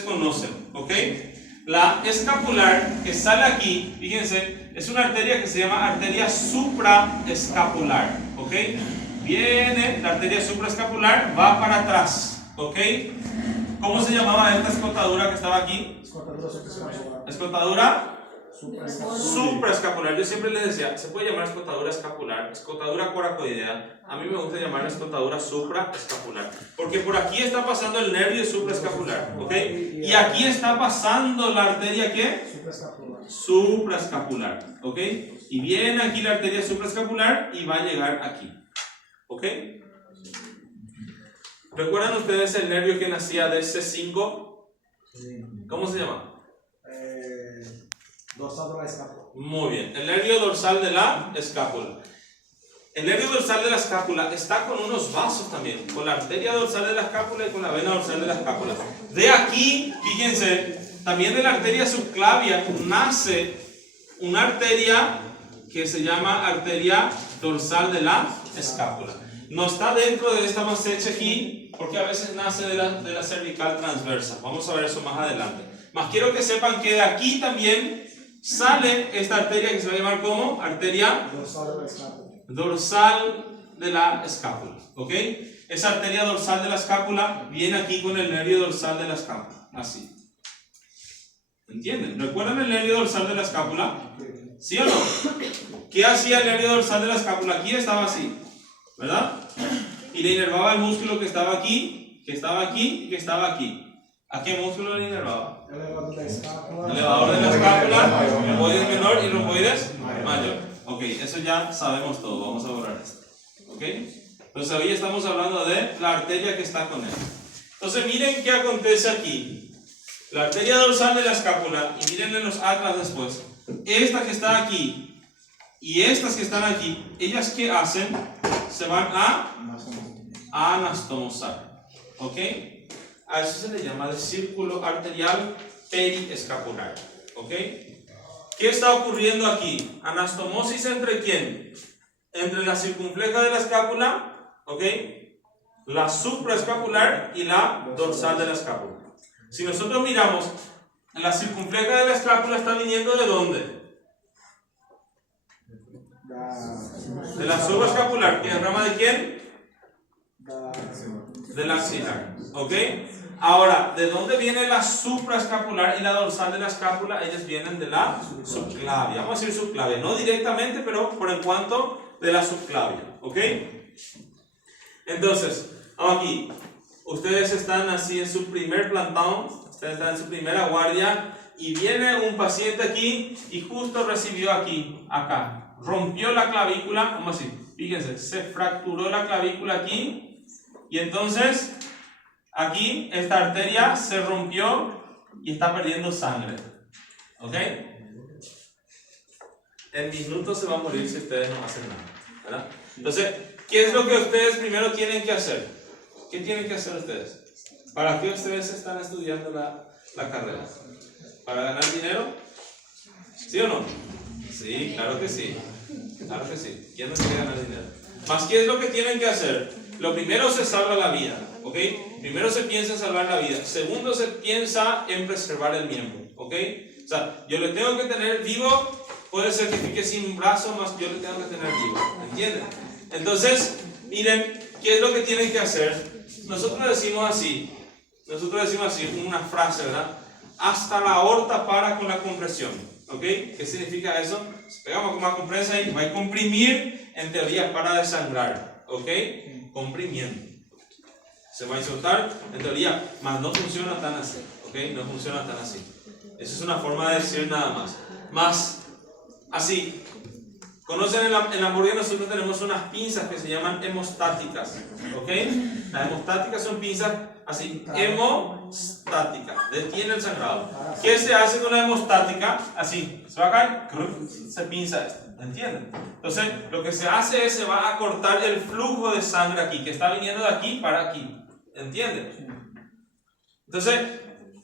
conocen. ¿Ok? La escapular que sale aquí, fíjense, es una arteria que se llama arteria supraescapular. ¿Ok? Viene la arteria supraescapular, va para atrás. ¿Ok? ¿Cómo se llamaba esta escotadura que estaba aquí? Escotadura supraescapular. Yo siempre les decía, se puede llamar escotadura escapular, escotadura coracoidea. A mí me gusta llamarla escotadura supraescapular, porque por aquí está pasando el nervio supraescapular, ¿ok? Y aquí está pasando la arteria, ¿qué? Supraescapular, ¿ok? Y viene aquí la arteria supraescapular y va a llegar aquí, ¿ok? ¿Recuerdan ustedes el nervio que nacía de C5? ¿Cómo se llama? Dorsal de la escápula. Muy bien, el nervio dorsal de la escápula. El nervio dorsal de la escápula está con unos vasos también, con la arteria dorsal de la escápula y con la vena dorsal de la escápula. De aquí, fíjense, también de la arteria subclavia nace una arteria que se llama arteria dorsal de la escápula. No está dentro de esta masecha aquí, porque a veces nace de la cervical transversa. Vamos a ver eso más adelante. Más quiero que sepan que de aquí también sale esta arteria que se va a llamar como arteria dorsal de la escápula. ¿Ok? Esa arteria dorsal de la escápula viene aquí con el nervio dorsal de la escápula. Así. ¿Entienden? ¿Recuerdan el nervio dorsal de la escápula? ¿Sí o no? ¿Qué hacía el nervio dorsal de la escápula? Aquí estaba así, ¿verdad? Y le inervaba el músculo que estaba aquí, que estaba aquí y que estaba aquí. ¿A qué músculo le inervaba? Elevador de la escápula. Elevador de la escápula, romboides menor y romboides mayor. Ok, eso ya sabemos todo. Vamos a borrar esto. Ok. Entonces hoy estamos hablando de la arteria que está con él. Entonces miren qué acontece aquí. La arteria dorsal de la escápula, y miren en los atlas después. Esta que está aquí y estas que están aquí, ellas ¿qué hacen? Se van a anastomosar. ¿Ok? A eso se le llama el círculo arterial periescapular. ¿Ok? ¿Qué está ocurriendo aquí? Anastomosis entre quién? Entre la circunfleja de la escápula, ¿ok? La supraescapular y la dorsal de la escápula. Si nosotros miramos, la circunfleja de la escápula está viniendo ¿de dónde? De la supraescapular. ¿Y en rama de quién? De la axilar. ¿Ok? Ahora, ¿de dónde viene la supraescapular y la dorsal de la escápula? Ellas vienen de la subclavia. Vamos a decir subclavia. No directamente, pero por en cuanto de la subclavia. ¿Ok? Entonces, Vamos aquí. Ustedes están así en su primer plantón, ustedes están en su primera guardia y viene un paciente aquí y justo recibió aquí, acá, rompió la clavícula, ¿cómo así? Fíjense, se fracturó la clavícula aquí y entonces aquí esta arteria se rompió y está perdiendo sangre, ¿ok? En minutos se va a morir si ustedes no hacen nada, ¿verdad? Entonces, ¿qué es lo que ustedes primero tienen que hacer? ¿Qué tienen que hacer ustedes? ¿Para qué ustedes están estudiando la carrera? ¿Para ganar dinero? ¿Sí o no? Sí, claro que sí. Claro que sí. ¿Quién no quiere ganar dinero? Más, ¿qué es lo que tienen que hacer? Lo primero se salva la vida, ¿ok? Primero se piensa en salvar la vida. Segundo se piensa en preservar el miembro, ¿ok? O sea, yo le tengo que tener vivo. Puede ser que fique sin brazo, más yo le tengo que tener vivo, ¿entienden? Entonces, miren, ¿qué es lo que tienen que hacer? Nosotros decimos así, una frase, ¿verdad? Hasta la aorta para con la compresión, ¿ok? ¿Qué significa eso? Pegamos con una compresa y va a comprimir, en teoría, para desangrar, ¿ok? Comprimiendo. Se va a insultar, en teoría, mas no funciona tan así, ¿ok? No funciona tan así. Esa es una forma de decir nada más. Más, así, conocen en la morgue nosotros tenemos unas pinzas que se llaman hemostáticas, ¿ok? Las hemostáticas son pinzas así, hemostática, detiene el sangrado. ¿Qué se hace con la hemostática? Así, se va a caer, se pinza esto, ¿entienden? Entonces, lo que se hace es, se va a cortar el flujo de sangre aquí, que está viniendo de aquí para aquí, ¿entienden? Entonces,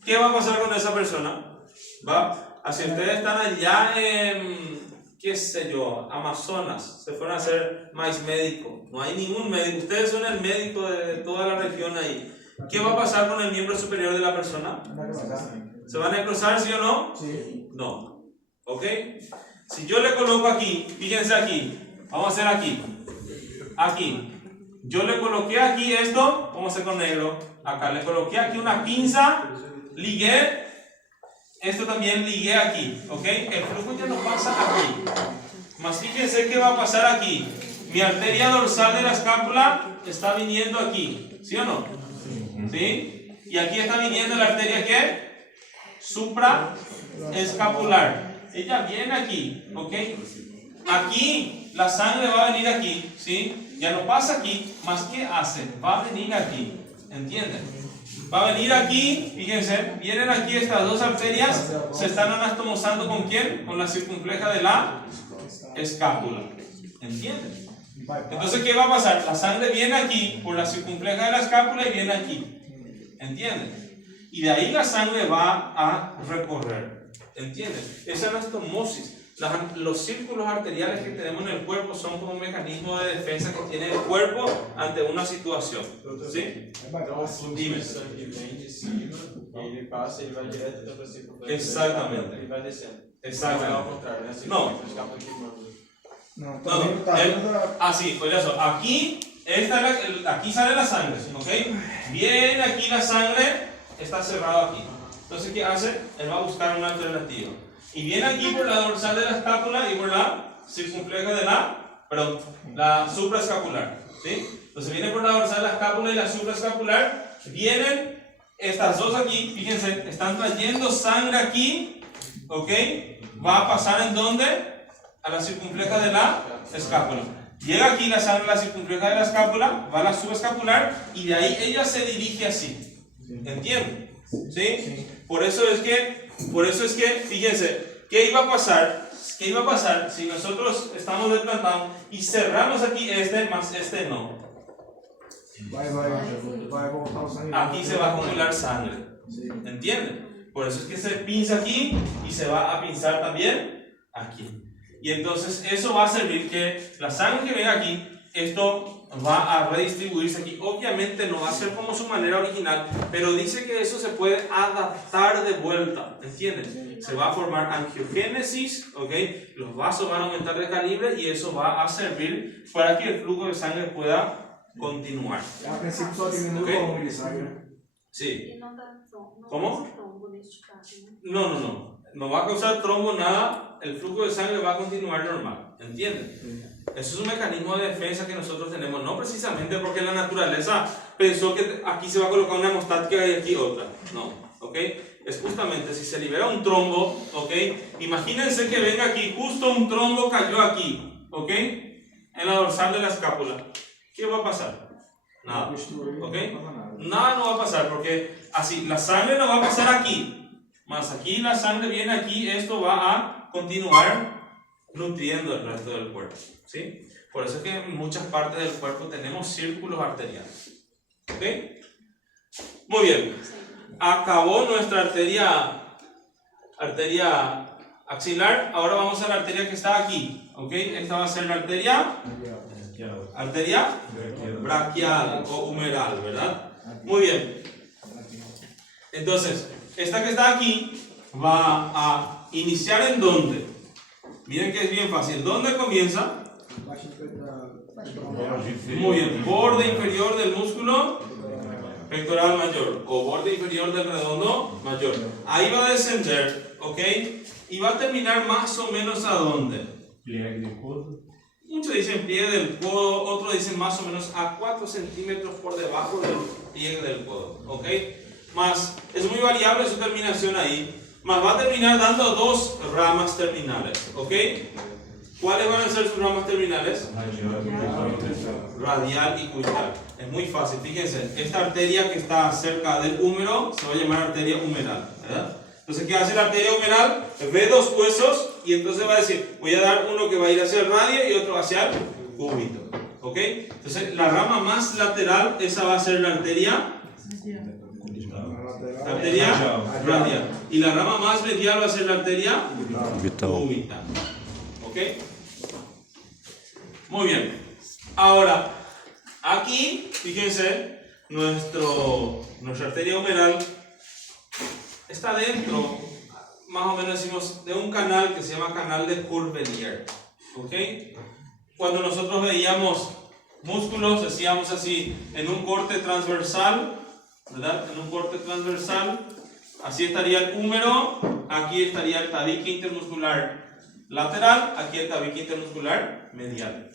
¿qué va a pasar con esa persona? Va, así ustedes están allá en, qué sé yo, Amazonas, se fueron a hacer maíz médico, no hay ningún médico, ustedes son el médico de toda la región ahí. ¿Qué va a pasar con el miembro superior de la persona? ¿Se van a cruzar, sí o no? Sí. No. ¿Ok? Si yo le coloco aquí, fíjense aquí, vamos a hacer aquí, aquí. Yo le coloqué aquí esto, vamos a hacer con negro, acá le coloqué aquí una pinza, ligué, esto también ligué aquí, ¿ok? El flujo ya no pasa aquí. Más fíjense qué va a pasar aquí. Mi arteria dorsal de la escápula está viniendo aquí, ¿sí o no? ¿Sí? Y aquí está viniendo la arteria ¿qué? Supraescapular. Ella viene aquí, ¿ok? Aquí la sangre va a venir aquí, ¿sí? Ya no pasa aquí, más ¿qué hace? Va a venir aquí, ¿entienden? Va a venir aquí, fíjense, vienen aquí estas dos arterias, se están anastomosando ¿con quién? Con la circunfleja de la escápula, ¿entienden? Entonces, ¿qué va a pasar? La sangre viene aquí por la circunfleja de la escápula y viene aquí, ¿entienden? Y de ahí la sangre va a recorrer, ¿entienden? Esa anastomosis. Los círculos arteriales que tenemos en el cuerpo son como un mecanismo de defensa que tiene el cuerpo ante una situación, ¿sí? Então o fluxo Dime. de sangue vem de cima, ele passa, ele vai direto para a circunferência. Exactamente. Ele vai descendo. Exactamente. Não é ao contrário, né? Não. A escápula queimando. No, No, también está viendo así, oye eso, aquí, aquí sale la sangre, ¿ok? Viene aquí la sangre, está cerrado aquí. Entonces, ¿qué hace? Él va a buscar una alternativa. Y viene aquí por la dorsal de la escápula y por la circunfleja de la supraescapular, ¿sí? Entonces viene por la dorsal de la escápula y la supraescapular, vienen estas dos aquí, fíjense, están trayendo sangre aquí, ¿ok? Va a pasar ¿en dónde? A la circunfleja de la escápula. Llega aquí la sangre a la circunfleja de la escápula, va a la subescapular y de ahí ella se dirige así. ¿Entienden? ¿Sí? Por eso es que, fíjense, ¿qué iba a pasar? ¿Qué iba a pasar si nosotros estamos desplantando y cerramos aquí este más este no? vai voltar o sangue. Aquí se va a acumular sangre. Sí. ¿Entienden? Por eso es que se pinza aquí y se va a pinzar también aquí. Y entonces eso va a servir que la sangre que venga aquí, esto va a redistribuirse aquí. Obviamente no va a ser como su manera original, pero dice que eso se puede adaptar de vuelta, ¿entienden? Se va a formar angiogénesis, ¿ok? Los vasos van a aumentar de calibre y eso va a servir para que el flujo de sangre pueda continuar. A princípio só diminui Ok. o volume de sangue. Sí. E não dá trombo, Como? causa trombo neste caso, né? No va a causar trombo nada, el flujo de sangre va a continuar normal. ¿entienden? Eso es un mecanismo de defensa que nosotros tenemos, no precisamente porque la naturaleza pensó que aquí se va a colocar una hemostática y aquí otra, no, ¿ok? Es justamente si se libera un trombo, ¿ok? Imagínense que venga aquí, justo un trombo cayó aquí, ¿ok? En la dorsal de la escápula. ¿Qué va a pasar? Nada, ¿ok? Nada no va a pasar porque así, la sangre no va a pasar aquí, más aquí la sangre viene aquí, esto va a continuar nutriendo el resto del cuerpo, ¿sí? Por eso es que en muchas partes del cuerpo tenemos círculos arteriales, ¿ok? Muy bien, acabó nuestra arteria axilar, ahora vamos a la arteria que está aquí, ¿ok? Esta va a ser la arteria braquial o humeral, ¿verdad? Muy bien, entonces, esta que está aquí va a iniciar ¿en dónde? Miren que es bien fácil. ¿Dónde comienza? Muy bien. Borde inferior del músculo pectoral mayor o borde inferior del redondo mayor. Ahí va a descender, ¿ok? Y va a terminar más o menos ¿a dónde? Pliegue del codo. Muchos dicen pliegue del codo, otros dicen más o menos a 4 centímetros por debajo del pliegue del codo, ¿ok? Más, es muy variable su terminación ahí. Más va a terminar dando dos ramas terminales, ¿ok? ¿Cuáles van a ser sus ramas terminales? Radial y cubital. Es muy fácil, fíjense, esta arteria que está cerca del húmero se va a llamar arteria humeral, ¿verdad? Entonces, ¿qué hace la arteria humeral? Ve dos huesos y entonces va a decir, voy a dar uno que va a ir hacia el radio y otro hacia el cúbito, ¿ok? Entonces, la rama más lateral, esa va a ser la arteria radial. Y la rama más medial va a ser la arteria cubital. ¿Ok? Muy bien. Ahora, aquí, fíjense, nuestra arteria humeral está dentro, más o menos decimos, de un canal que se llama canal de Courvelier. ¿Ok? Cuando nosotros veíamos músculos, decíamos así, en un corte transversal, ¿verdad? En un corte transversal, así estaría el húmero, aquí estaría el tabique intermuscular lateral, aquí el tabique intermuscular medial.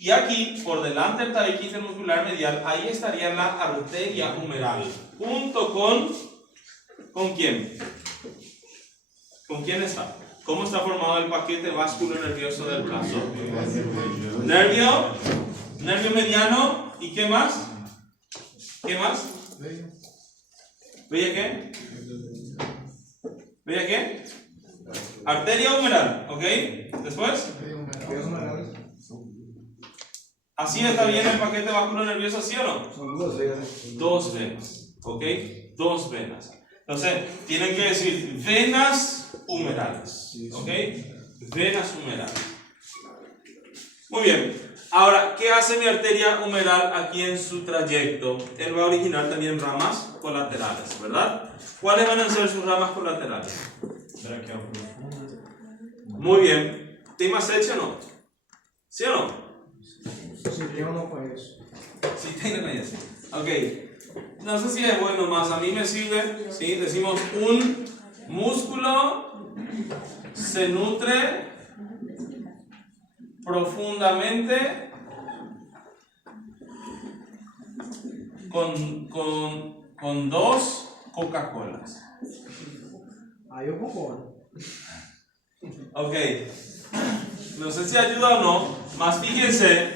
Y aquí, por delante del tabique intermuscular medial, ahí estaría la arteria humeral, junto ¿con quién? ¿Con quién está? ¿Cómo está formado el paquete vasculonervioso del brazo? Nervio mediano, ¿y qué más? ¿Qué más? ¿Veía qué? ¿Veía qué? Arteria humeral, ¿ok? Después. ¿Así está bien el paquete vasculonervioso, sí o no? Son dos venas. Dos venas, ¿ok? Dos venas. Entonces, tienen que decir venas humerales, ¿ok? Venas humerales. Muy bien. Ahora, ¿qué hace mi arteria humeral aquí en su trayecto? Él va a originar también ramas colaterales, ¿verdad? ¿Cuáles van a ser sus ramas colaterales? Braquial profundo. Muy bien. ¿Tema sexy o no? ¿Sí o no? Si yo no conheço. Sí, tienen ahí así. Ok. No sé si es bueno más. A mí me sirve, ¿sí? Decimos un músculo se nutre profundamente con dos Coca-Colas. Aí eu concordo. Ok. No sé si ayuda o no, mas fíjense,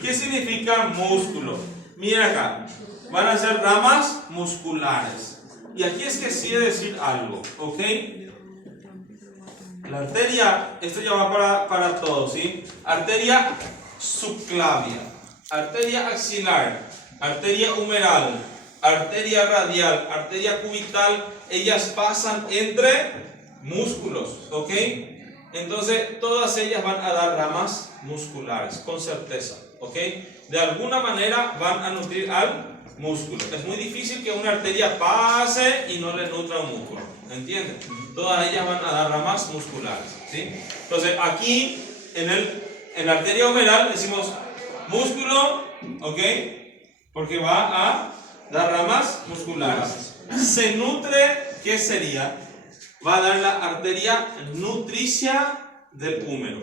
¿qué significa músculo? Miren acá, van a ser ramas musculares. Y aquí es que sí he de decir algo, ¿ok? La arteria, esto ya va para todos, ¿sí? Arteria subclavia, arteria axilar, arteria humeral, arteria radial, arteria cubital, ellas pasan entre músculos, ¿ok? Entonces, todas ellas van a dar ramas musculares, con certeza, ¿ok? De alguna manera van a nutrir al músculo. Es muy difícil que una arteria pase y no le nutra un músculo, ¿entienden? Todas ellas van a dar ramas musculares, ¿sí? Entonces, aquí, en la arteria humeral, decimos músculo, ¿ok? Porque va a dar ramas musculares. Se nutre, ¿qué sería? Va a dar la arteria nutricia del húmero.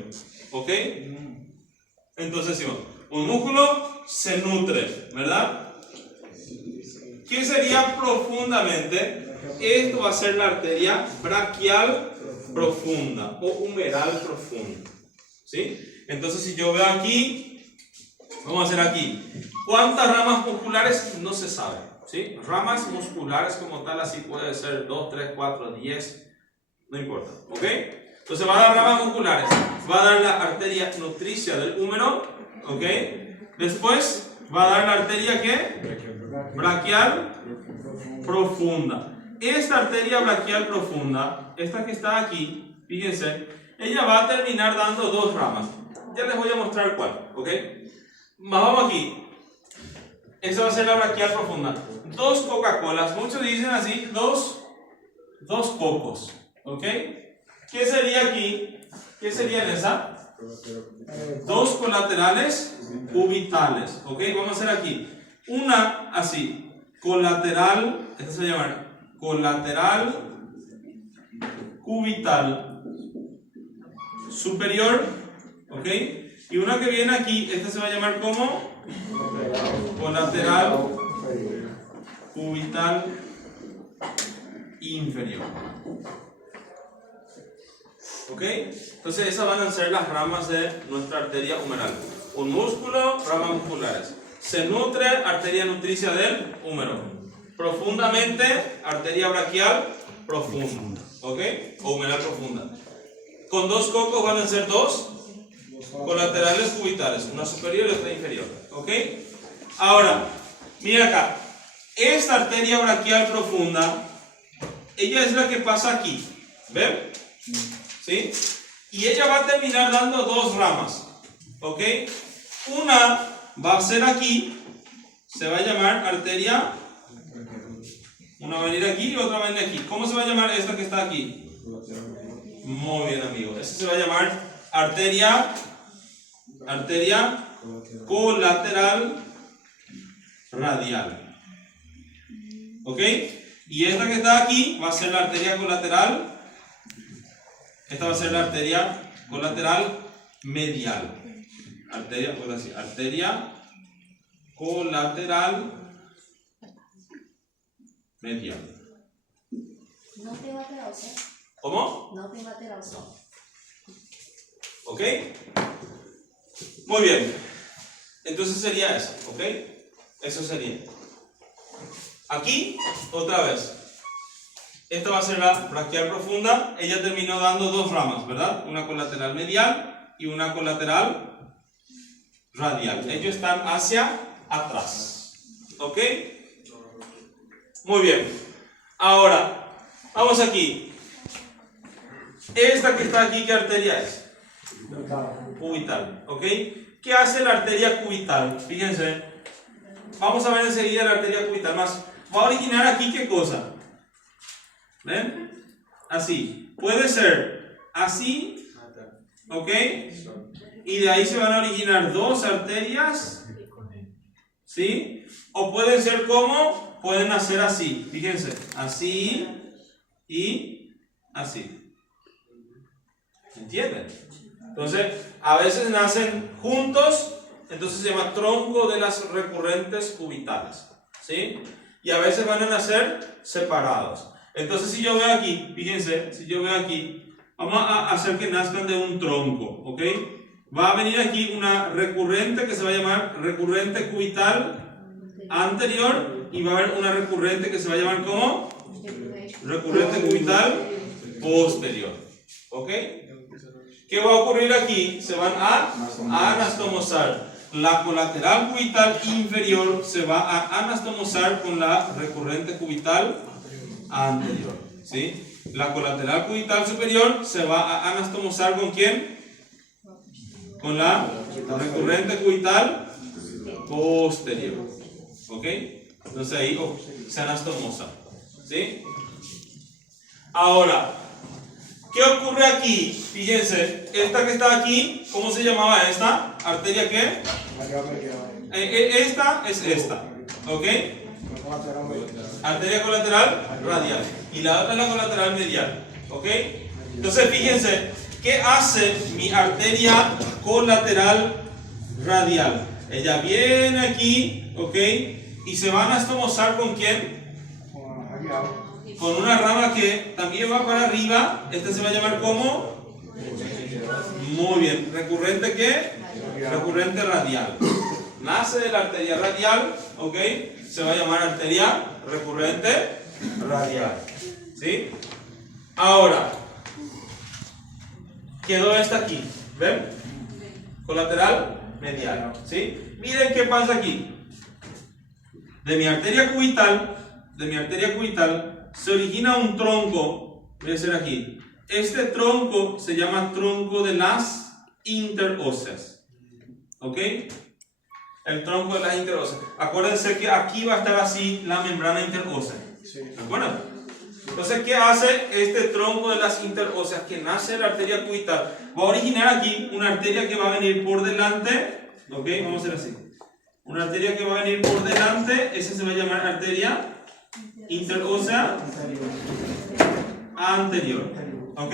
¿Ok? Entonces, sí, un músculo se nutre, ¿verdad? ¿Qué sería profundamente? Esto va a ser la arteria braquial profunda o humeral profunda. ¿Sí? Entonces, si yo veo aquí, vamos a hacer aquí. ¿Cuántas ramas musculares? No se sabe. ¿Sí? Ramas musculares como tal, así puede ser 2, 3, 4, 10, no importa. ¿Ok? Entonces va a dar ramas musculares. Va a dar la arteria nutricia del húmero. ¿Ok? Después va a dar la arteria ¿qué? Braquial profunda. Esta arteria braquial profunda, esta que está aquí, fíjense, ella va a terminar dando dos ramas. Ya les voy a mostrar cuál, ¿ok? Vamos aquí. Esa va a ser la braquial profunda. Dos Coca-Colas, muchos dicen así, dos cocos, ¿ok? ¿Qué sería aquí? ¿Qué sería en esa? Dos colaterales cubitales, ¿ok? Vamos a hacer aquí. Una así, colateral, esta se va a llamar colateral cubital superior, ¿ok? Y una que viene aquí, esta se va a llamar como colateral cubital inferior. ¿Ok? Entonces esas van a ser las ramas de nuestra arteria humeral. Un músculo, ramas musculares. Se nutre, arteria nutricia del húmero. Profundamente, arteria braquial profunda. ¿Ok? O humeral profunda. Con dos cocos van a ser dos colaterales cubitales, una superior y otra inferior. ¿Ok? Ahora, mira acá. Esta arteria braquial profunda, ella es la que pasa aquí. ¿Ven? ¿Sí? Y ella va a terminar dando dos ramas. ¿Ok? Una va a ser aquí, se va a llamar arteria. Una va a venir aquí y otra va a venir aquí. ¿Cómo se va a llamar esta que está aquí? Muy bien, amigo. Esta se va a llamar arteria colateral radial. ¿Ok? Y esta que está aquí va a ser la arteria colateral. Esta va a ser la arteria colateral medial. Arteria colateral medial. No tengo alteración. ¿Cómo? No tengo alteración. ¿Ok? Muy bien. Entonces sería eso. ¿Ok? Eso sería. Aquí, otra vez. Esta va a ser la braquial profunda. Ella terminó dando dos ramas, ¿verdad? Una colateral medial y una colateral radial. Ellos están hacia atrás. ¿Ok? Muy bien. Ahora, vamos aquí. Esta que está aquí, ¿qué arteria es? Cubital. ¿Ok? ¿Qué hace la arteria cubital? Fíjense. Vamos a ver enseguida la arteria cubital. Más, va a originar aquí ¿qué cosa? ¿Ven? Así. Puede ser así. ¿Ok? Y de ahí se van a originar dos arterias. ¿Sí? O pueden ser como, pueden hacer así. Fíjense. Así y así. ¿Entienden? Entonces, a veces nacen juntos. Entonces se llama tronco de las recurrentes cubitales. ¿Sí? Y a veces van a nacer separados. Entonces si yo veo aquí, fíjense, si yo veo aquí, vamos a hacer que nazcan de un tronco, ¿ok? Va a venir aquí una recurrente que se va a llamar recurrente cubital anterior y va a haber una recurrente que se va a llamar ¿cómo? Recurrente cubital posterior, ¿ok? ¿Qué va a ocurrir aquí? Se van a anastomosar. La colateral cubital inferior se va a anastomosar con la recurrente cubital anterior, ¿sí? La colateral cubital superior se va a anastomosar ¿con quién? Con la recurrente cubital posterior, ¿ok? Entonces ahí se anastomosa, ¿sí? Ahora, ¿qué ocurre aquí? Fíjense, esta que está aquí, ¿cómo se llamaba esta? ¿Arteria qué? Esta es esta, ¿ok? Arteria colateral radial. Y la otra es la colateral medial, ¿ok? Entonces fíjense, ¿qué hace mi arteria colateral radial? Ella viene aquí, ¿ok? Y se va a anastomosar ¿con quién? Con una rama que también va para arriba. Este se va a llamar ¿cómo? Muy bien. ¿Recurrente qué? Recurrente radial. Nace de la arteria radial, ¿ok? Se va a llamar arteria recurrente radial. ¿Sí? Ahora, quedó esta aquí. ¿Ven? Colateral medial. ¿Sí? Miren qué pasa aquí. De mi arteria cubital se origina un tronco. Voy a hacer aquí. Este tronco se llama tronco de las interóseas. ¿Ok? El tronco de las interóseas. Acuérdense que aquí va a estar así la membrana interósea. ¿De acuerdo? Entonces, ¿qué hace este tronco de las interóseas que nace de la arteria cubital? Va a originar aquí una arteria que va a venir por delante. ¿Ok? Vamos a hacer así. Una arteria que va a venir por delante. Esa se va a llamar arteria interósea anterior. ¿Ok?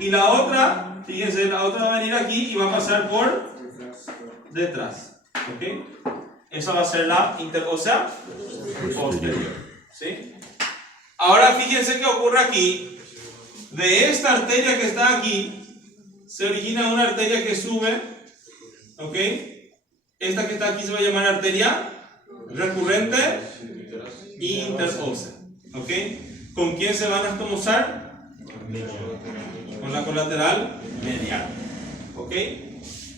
Y la otra, fíjense, la otra va a venir aquí y va a pasar por detrás. ¿Ok? Esa va a ser la interósea posterior. ¿Sí? Ahora fíjense qué ocurre aquí. De esta arteria que está aquí, se origina una arteria que sube. ¿Ok? Esta que está aquí se va a llamar arteria recurrente interósea. ¿Ok? ¿Con quién se van a anastomosar? Con la colateral medial. ¿Ok?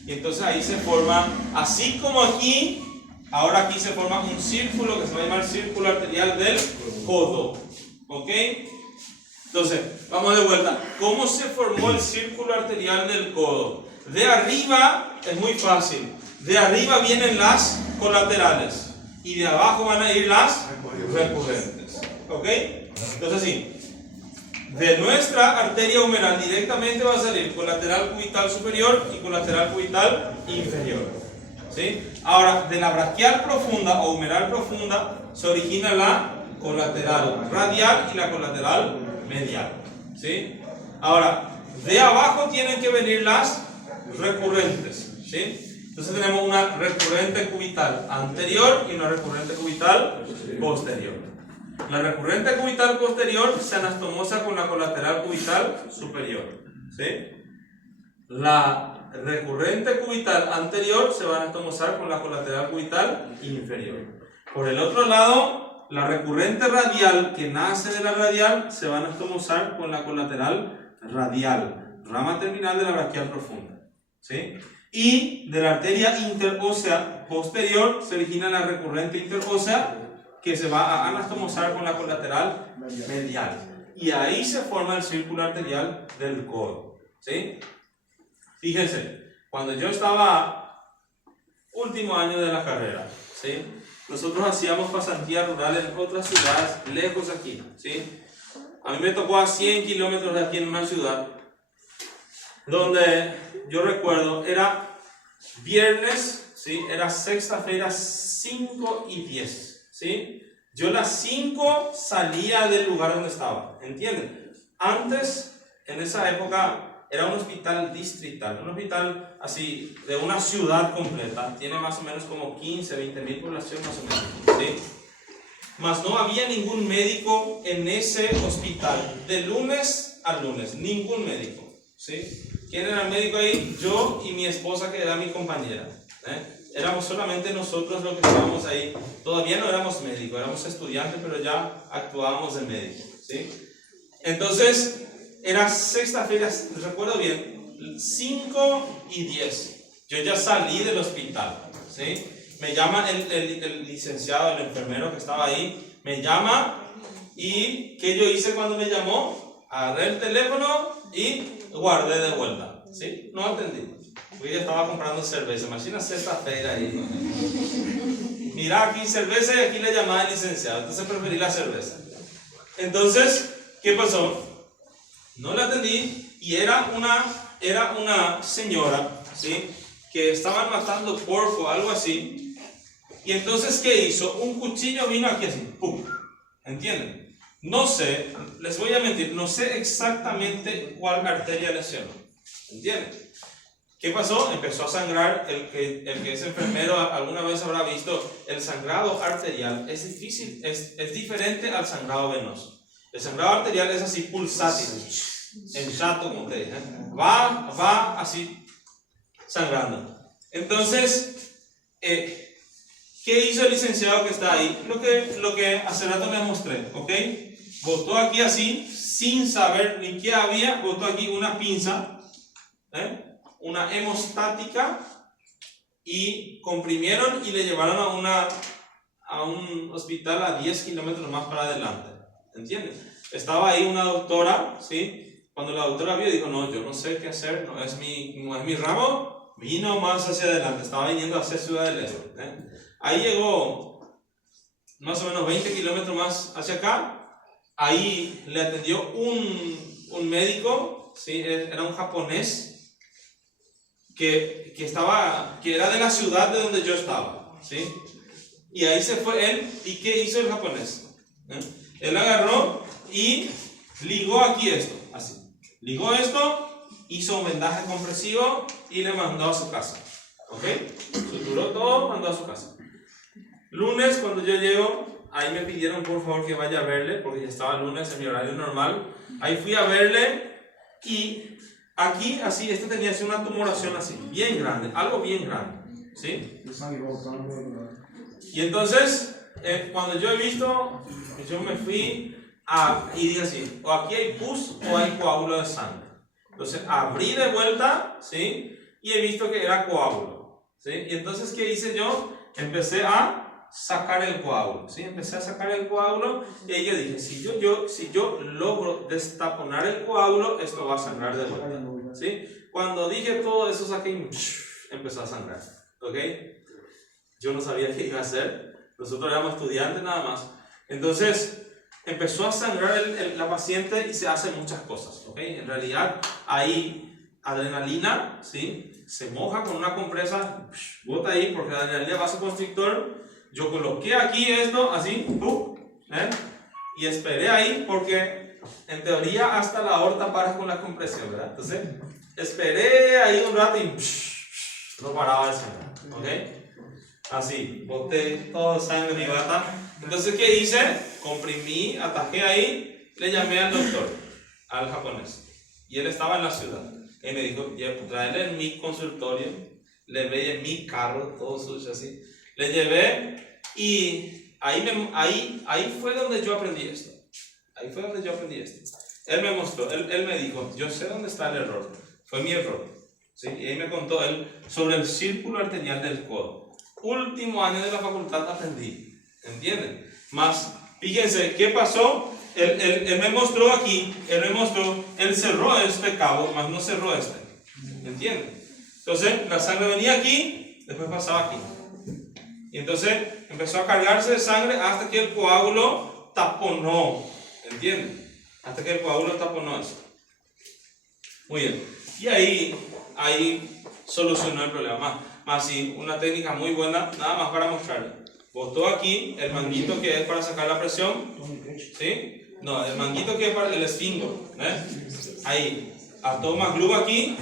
Y entonces ahí se forma, así como aquí, ahora aquí se forma un círculo que se va a llamar círculo arterial del codo. ¿Ok? Entonces, vamos de vuelta. ¿Cómo se formó el círculo arterial del codo? De arriba es muy fácil. De arriba vienen las colaterales y de abajo van a ir las recurrentes. ¿Ok? Entonces sí, de nuestra arteria humeral directamente va a salir colateral cubital superior y colateral cubital inferior. ¿Sí? Ahora, de la braquial profunda o humeral profunda se origina la colateral radial y la colateral medial. ¿Sí? Ahora, de abajo tienen que venir las recurrentes. ¿Sí? Entonces tenemos una recurrente cubital anterior y una recurrente cubital posterior. La recurrente cubital posterior se anastomosa con la colateral cubital superior. ¿Sí? La recurrente cubital anterior se va a anastomosar con la colateral cubital inferior. Por el otro lado, la recurrente radial que nace de la radial se va a anastomosar con la colateral radial, rama terminal de la braquial profunda. ¿Sí? Y de la arteria interósea posterior se origina la recurrente interósea que se va a anastomosar con la colateral medial. Y ahí se forma el círculo arterial del codo. ¿Sí? Fíjense, cuando yo estaba último año de la carrera, ¿sí? Nosotros hacíamos pasantía rural en otras ciudades lejos de aquí. ¿Sí? A mí me tocó a 100 kilómetros de aquí en una ciudad donde yo recuerdo era viernes, ¿sí? Era sexta-feira 5 y 10, ¿sí? Yo a las 5 salía del lugar donde estaba, ¿entienden? Antes, en esa época, era un hospital distrital, un hospital así de una ciudad completa, tiene más o menos como 15, 20 mil población más o menos, ¿sí? Mas no había ningún médico en ese hospital, de lunes a lunes, ningún médico, ¿sí? ¿Quién era el médico ahí? Yo y mi esposa, que era mi compañera. Éramos solamente nosotros los que estábamos ahí. Todavía no éramos médicos, éramos estudiantes, pero ya actuábamos de médico. ¿Sí? Entonces, era sexta-feira, recuerdo bien, 5 y 10. Yo ya salí del hospital. ¿Sí? Me llama el licenciado, el enfermero que estaba ahí, me llama y ¿qué yo hice cuando me llamó? Agarré el teléfono y guardé de vuelta, ¿sí? No atendí, porque yo estaba comprando cerveza. Imagina sexta-feira ahí. Mira, aquí cerveza y aquí le llamaba el licenciado, entonces preferí la cerveza. Entonces, ¿qué pasó? No la atendí y era una señora, ¿sí? Que estaban matando porco o algo así. Y entonces, ¿qué hizo? Un cuchillo vino aquí así, ¡pum! ¿Entienden? No sé, les voy a mentir, no sé exactamente cuál arteria lesionó. ¿Entienden? ¿Qué pasó? Empezó a sangrar. El que es enfermero alguna vez habrá visto el sangrado arterial. Es difícil, es diferente al sangrado venoso. El sangrado arterial es así pulsátil, en chato, como te dije. Va así sangrando. Entonces, ¿qué hizo el licenciado que está ahí? Lo que hace rato les mostré, ¿ok? Botó aquí así, sin saber ni qué había, botó aquí una pinza, una hemostática, y comprimieron y le llevaron a un hospital a 10 kilómetros más para adelante. ¿Entiendes? Estaba ahí una doctora, ¿sí? Cuando la doctora vio, dijo, no, yo no sé qué hacer, no es mi ramo, vino más hacia adelante, estaba viniendo hacia Ciudad del Este. Ahí llegó más o menos 20 kilómetros más hacia acá. Ahí le atendió un médico, ¿sí? Era un japonés que era de la ciudad de donde yo estaba, ¿sí? Y ahí se fue él. ¿Y qué hizo el japonés? Él agarró y ligó aquí esto, así. Ligó esto, hizo un vendaje compresivo y le mandó a su casa. ¿Ok? Suturó todo, mandó a su casa. Lunes, cuando yo llego, ahí me pidieron por favor que vaya a verle, porque ya estaba el lunes en mi horario normal. Ahí fui a verle y aquí, así, este tenía así una tumoración así, bien grande, algo bien grande, ¿sí? Y entonces, cuando yo he visto, yo me fui y dije así, o aquí hay pus o hay coágulo de sangre. Entonces abrí de vuelta, ¿sí? Y he visto que era coágulo, ¿sí? Y entonces, ¿qué hice yo? Empecé a sacar el coágulo, ¿sí? Empecé a sacar el coágulo y ahí yo dije, si yo logro destaponar el coágulo, esto va a sangrar de vuelta, ¿sí? Cuando dije todo eso, saqué y empezó a sangrar, ¿ok? Yo no sabía qué iba a hacer, nosotros éramos estudiantes nada más. Entonces empezó a sangrar la paciente y se hacen muchas cosas, ¿ok? En realidad hay adrenalina, ¿sí? Se moja con una compresa, bota ahí porque la adrenalina vasoconstrictor. Yo coloqué aquí esto, así, y esperé ahí porque en teoría hasta la aorta para con la compresión, ¿verdad? Entonces esperé ahí un rato y no paraba de sangrar, ¿ok? Así, boté todo sangre y bata. Entonces, ¿qué hice? Comprimí, atajé ahí, le llamé al doctor, al japonés, y él estaba en la ciudad. Y me dijo, tráele en mi consultorio, le veía en mi carro, todo sucio así. Le llevé y ahí fue donde yo aprendí esto. Ahí fue donde yo aprendí esto. Él me mostró, él me dijo, yo sé dónde está el error. Fue mi error, ¿sí? Y ahí me contó él sobre el círculo arterial del codo. Último año de la facultad aprendí, ¿entienden? Más, fíjense, ¿qué pasó? Él me mostró aquí, él cerró este cabo, más no cerró este, ¿entienden? Entonces, la sangre venía aquí, después pasaba aquí. Y entonces empezó a cargarse de sangre hasta que el coágulo taponó, ¿entienden? Hasta que el coágulo taponó eso. Muy bien. Y ahí solucionó el problema. Más sí, una técnica muy buena, nada más para mostrarle. Botó aquí el manguito que es para sacar la presión, ¿sí? No, el manguito que es para el esfingo, ahí, ató más glue aquí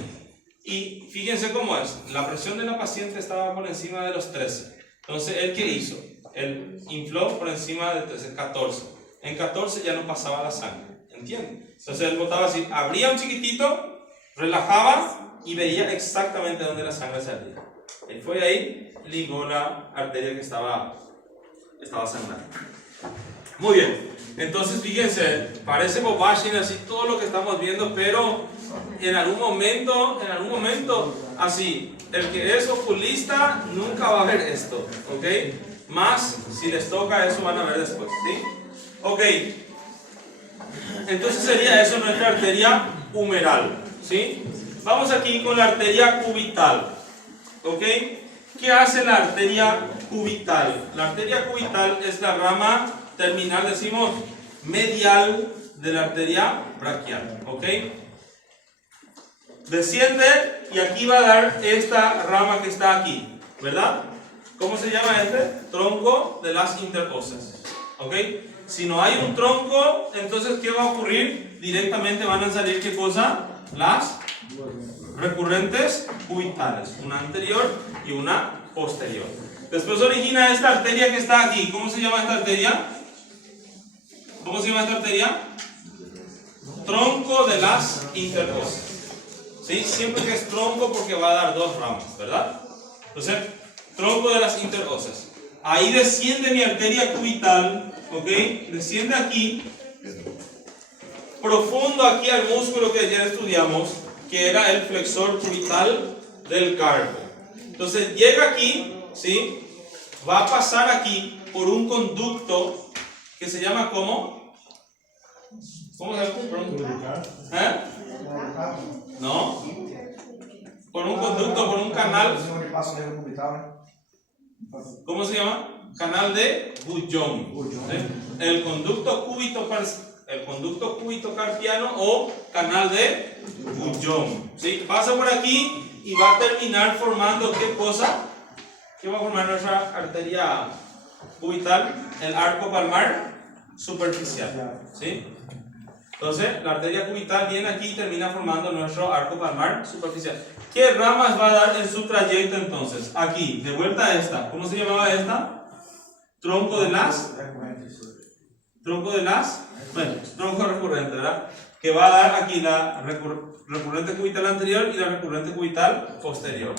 y fíjense cómo es. La presión de la paciente estaba por encima de los 13. Entonces, ¿él qué hizo? Él infló por encima de 13, 14. En 14 ya no pasaba la sangre, ¿entienden? Entonces él botaba así, abría un chiquitito, relajaba y veía exactamente dónde la sangre salía. Él fue ahí, ligó la arteria que estaba sangrando. Muy bien, entonces fíjense, parece bobashing así todo lo que estamos viendo, pero en algún momento, así, el que es oculista nunca va a ver esto, ¿ok? Más, si les toca eso van a ver después, ¿sí? Ok, entonces sería eso nuestra arteria humeral, ¿sí? Vamos aquí con la arteria cubital, ¿ok? ¿Qué hace la arteria cubital? La arteria cubital es la rama terminal, decimos, medial de la arteria braquial, ¿ok? Desciende y aquí va a dar esta rama que está aquí, ¿verdad? ¿Cómo se llama este? Tronco de las interóseas, ¿ok? Si no hay un tronco, entonces ¿qué va a ocurrir? Directamente van a salir ¿qué cosa? Las recurrentes cubitales, una anterior y una posterior. Después origina esta arteria que está aquí. ¿Cómo se llama esta arteria? ¿Cómo se llama esta arteria? Tronco de las interóseas. ¿Sí? Siempre que es tronco porque va a dar dos ramas, ¿verdad? Entonces, tronco de las interóseas. Ahí desciende mi arteria cubital, ¿ok? Desciende aquí, profundo aquí al músculo que ayer estudiamos, que era el flexor cubital del carpo. Entonces llega aquí, ¿sí? Va a pasar aquí por un conducto que se llama ¿cómo? ¿Cómo se llama? ¿Eh? No. Por un conducto, por un canal. ¿Cómo se llama? Canal de Bullón. ¿Sí? El conducto cúbito-carpiano o canal de Bullón. ¿Sí? Pasa por aquí y va a terminar formando ¿qué cosa? ¿Qué va a formar nuestra arteria cubital? El arco palmar superficial. ¿Sí? Entonces, la arteria cubital viene aquí y termina formando nuestro arco palmar superficial. ¿Qué ramas va a dar en su trayecto entonces? Aquí, de vuelta a esta. ¿Cómo se llamaba esta? Tronco de las. Bueno, tronco recurrente, ¿verdad? Que va a dar aquí la recurrente cubital anterior y la recurrente cubital posterior.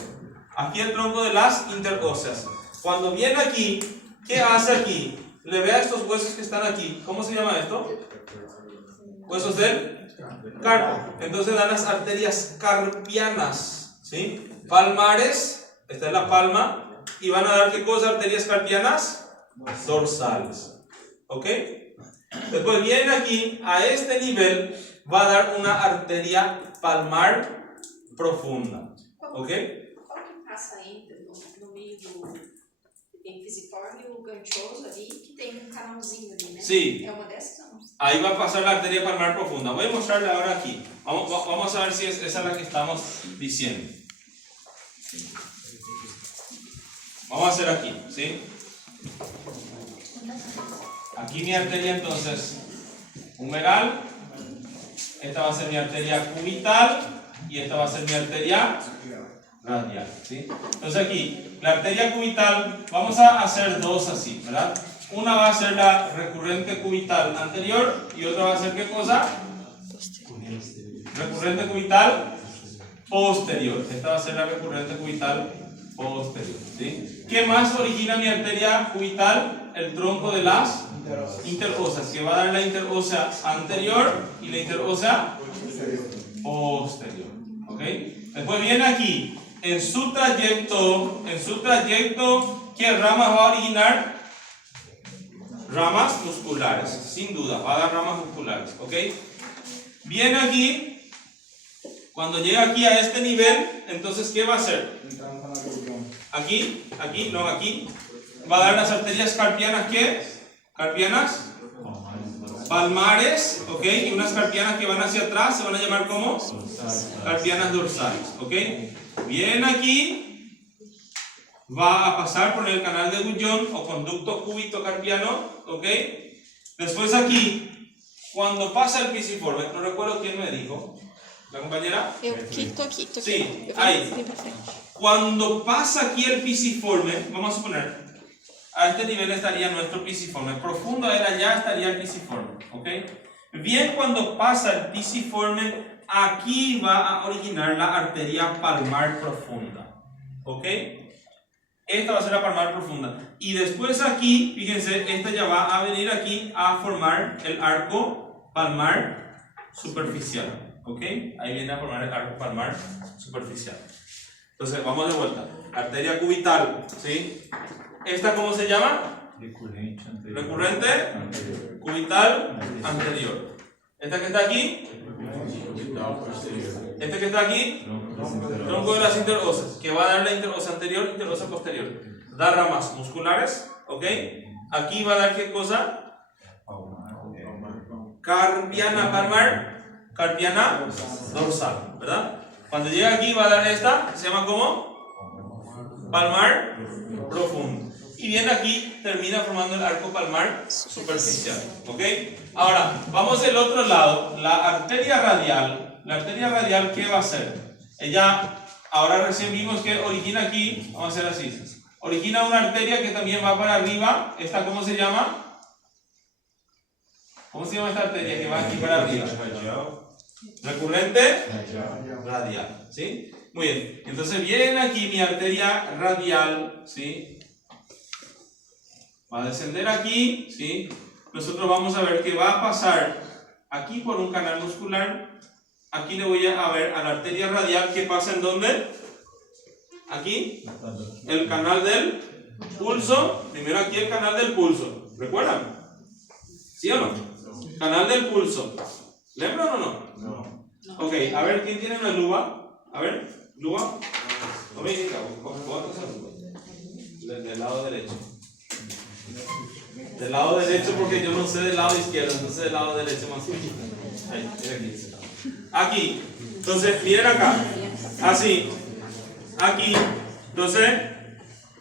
Aquí el tronco de las interóseas. Cuando viene aquí, ¿qué hace aquí? Le ve a estos huesos que están aquí. ¿Cómo se llama esto? Huesos del carpo. Entonces dan las arterias carpianas, ¿sí? Palmares, esta es la palma, y van a dar ¿qué cosa? Arterias carpianas dorsales, ¿ok? Después viene aquí, a este nivel, va a dar una arteria palmar profunda, ¿ok? Qual que passa entre no meio do tem pisiforme e o ganchoso ali, que tem canalzinho ali, né? Sí. É uma dessas ou não? Ahí va a pasar la arteria palmar profunda. Voy a mostrarle ahora aquí. Vamos a ver si esa es la que estamos diciendo. Vamos a hacer aquí, ¿sí? Aquí mi arteria entonces humeral. Esta va a ser mi arteria cubital. Y esta va a ser mi arteria radial, ¿sí? Entonces aquí, la arteria cubital, vamos a hacer dos así, ¿verdad? Una va a ser la recurrente cubital anterior y otra va a ser ¿qué cosa? Recurrente cubital posterior. Esta va a ser la recurrente cubital posterior, ¿sí? ¿Qué más origina mi arteria cubital? El tronco de las interóseas, que va a dar la interósea anterior y la interósea posterior, ¿ok? Después viene aquí, en su trayecto, ¿qué ramas va a originar? Ramas musculares, sin duda, va a dar ramas musculares, ¿ok? Viene aquí, cuando llega aquí a este nivel, entonces ¿qué va a hacer? Aquí, va a dar las arterias carpianas, ¿qué? Carpianas palmares, ¿ok? Y unas carpianas que van hacia atrás se van a llamar como carpianas dorsales, ¿ok? Viene aquí. Va a pasar por el canal de Bullón o conducto cúbito-carpiano, ¿ok? Después aquí, cuando pasa el pisiforme, no recuerdo quién me dijo, ¿la compañera? Tô aqui. Sí, ahí. Cuando pasa aquí el pisiforme, vamos a suponer, a este nivel estaría nuestro pisiforme, profundo era allá estaría el pisiforme, ¿ok? Bien, cuando pasa el pisiforme, aquí va a originar la arteria palmar profunda, ¿ok? Esta va a ser la palmar profunda. Y después aquí, fíjense, esta ya va a venir aquí a formar el arco palmar superficial. ¿Ok? Ahí viene a formar el arco palmar superficial. Entonces, vamos de vuelta. Arteria cubital, ¿sí? ¿Esta cómo se llama? Recurrente anterior. Recurrente cubital anterior. ¿Esta que está aquí? Este que está aquí, tronco de las interóseas, que va a dar la interósea anterior y interósea posterior. Da ramas musculares, ¿ok? Aquí va a dar ¿qué cosa? Carpiana palmar, carpiana dorsal, ¿verdad? Cuando llega aquí va a dar esta, se llama como palmar profundo. y viene aquí, termina formando el arco palmar superficial. ¿Ok? Ahora, vamos del otro lado. La arteria radial, ¿qué va a hacer? Ella, ahora recién vimos que origina aquí, vamos a hacer así. Origina una arteria que también va para arriba. ¿Esta cómo se llama? ¿Cómo se llama esta arteria que va aquí para arriba? Recurrente radial. ¿Sí? Muy bien. Entonces viene aquí mi arteria radial. ¿Sí? Va a descender aquí. ¿Sí? Nosotros vamos a ver que va a pasar aquí por un canal muscular. Aquí le voy a ver a la arteria radial que pasa en dónde? Aquí. El canal del pulso. Primero aquí el canal del pulso. ¿Recuerdan? ¿Sí o no? Canal del pulso. ¿Lembran o no? No. Ok, a ver, ¿quién tiene una luva? A ver, luva. No me diga, del lado derecho. Del lado derecho porque yo no sé del lado izquierdo, entonces del lado derecho más bien. Ahí, mira aquí. Aquí. Entonces, miren acá. Así. Aquí. Entonces,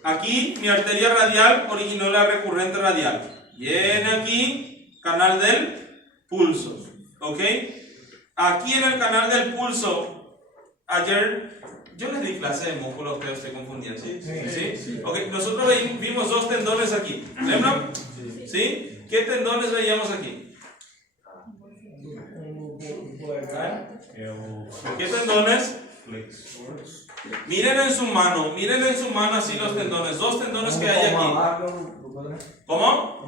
aquí mi arteria radial originó la recurrente radial. Viene aquí, canal del pulso. ¿Ok? Aquí en el canal del pulso, ayer yo les di clase de músculo, ustedes estoy confundiendo. ¿Sí? Ok, nosotros vimos dos tendones aquí. ¿Lembran? ¿Sí? ¿Qué tendones veíamos aquí? ¿Qué tendones? Miren en su mano así los tendones. Dos tendones que hay aquí. ¿Cómo?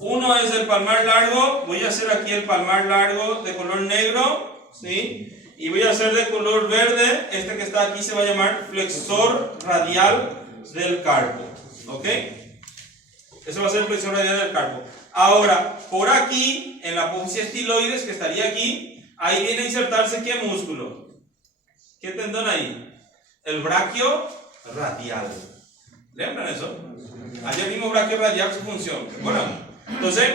Uno es el palmar largo. Voy a hacer aquí el palmar largo de color negro. ¿Sí? Y voy a hacer de color verde. Este que está aquí se va a llamar flexor radial del carpo. ¿Ok? Ese va a ser el flexor radial del carpo. Ahora, por aquí, en la apófisis estiloides, que estaría aquí, ahí viene a insertarse ¿qué músculo? ¿Qué tendón ahí? El braquio radial. ¿Lembran eso? Ayer vimos braquio radial, su función. Bueno, entonces,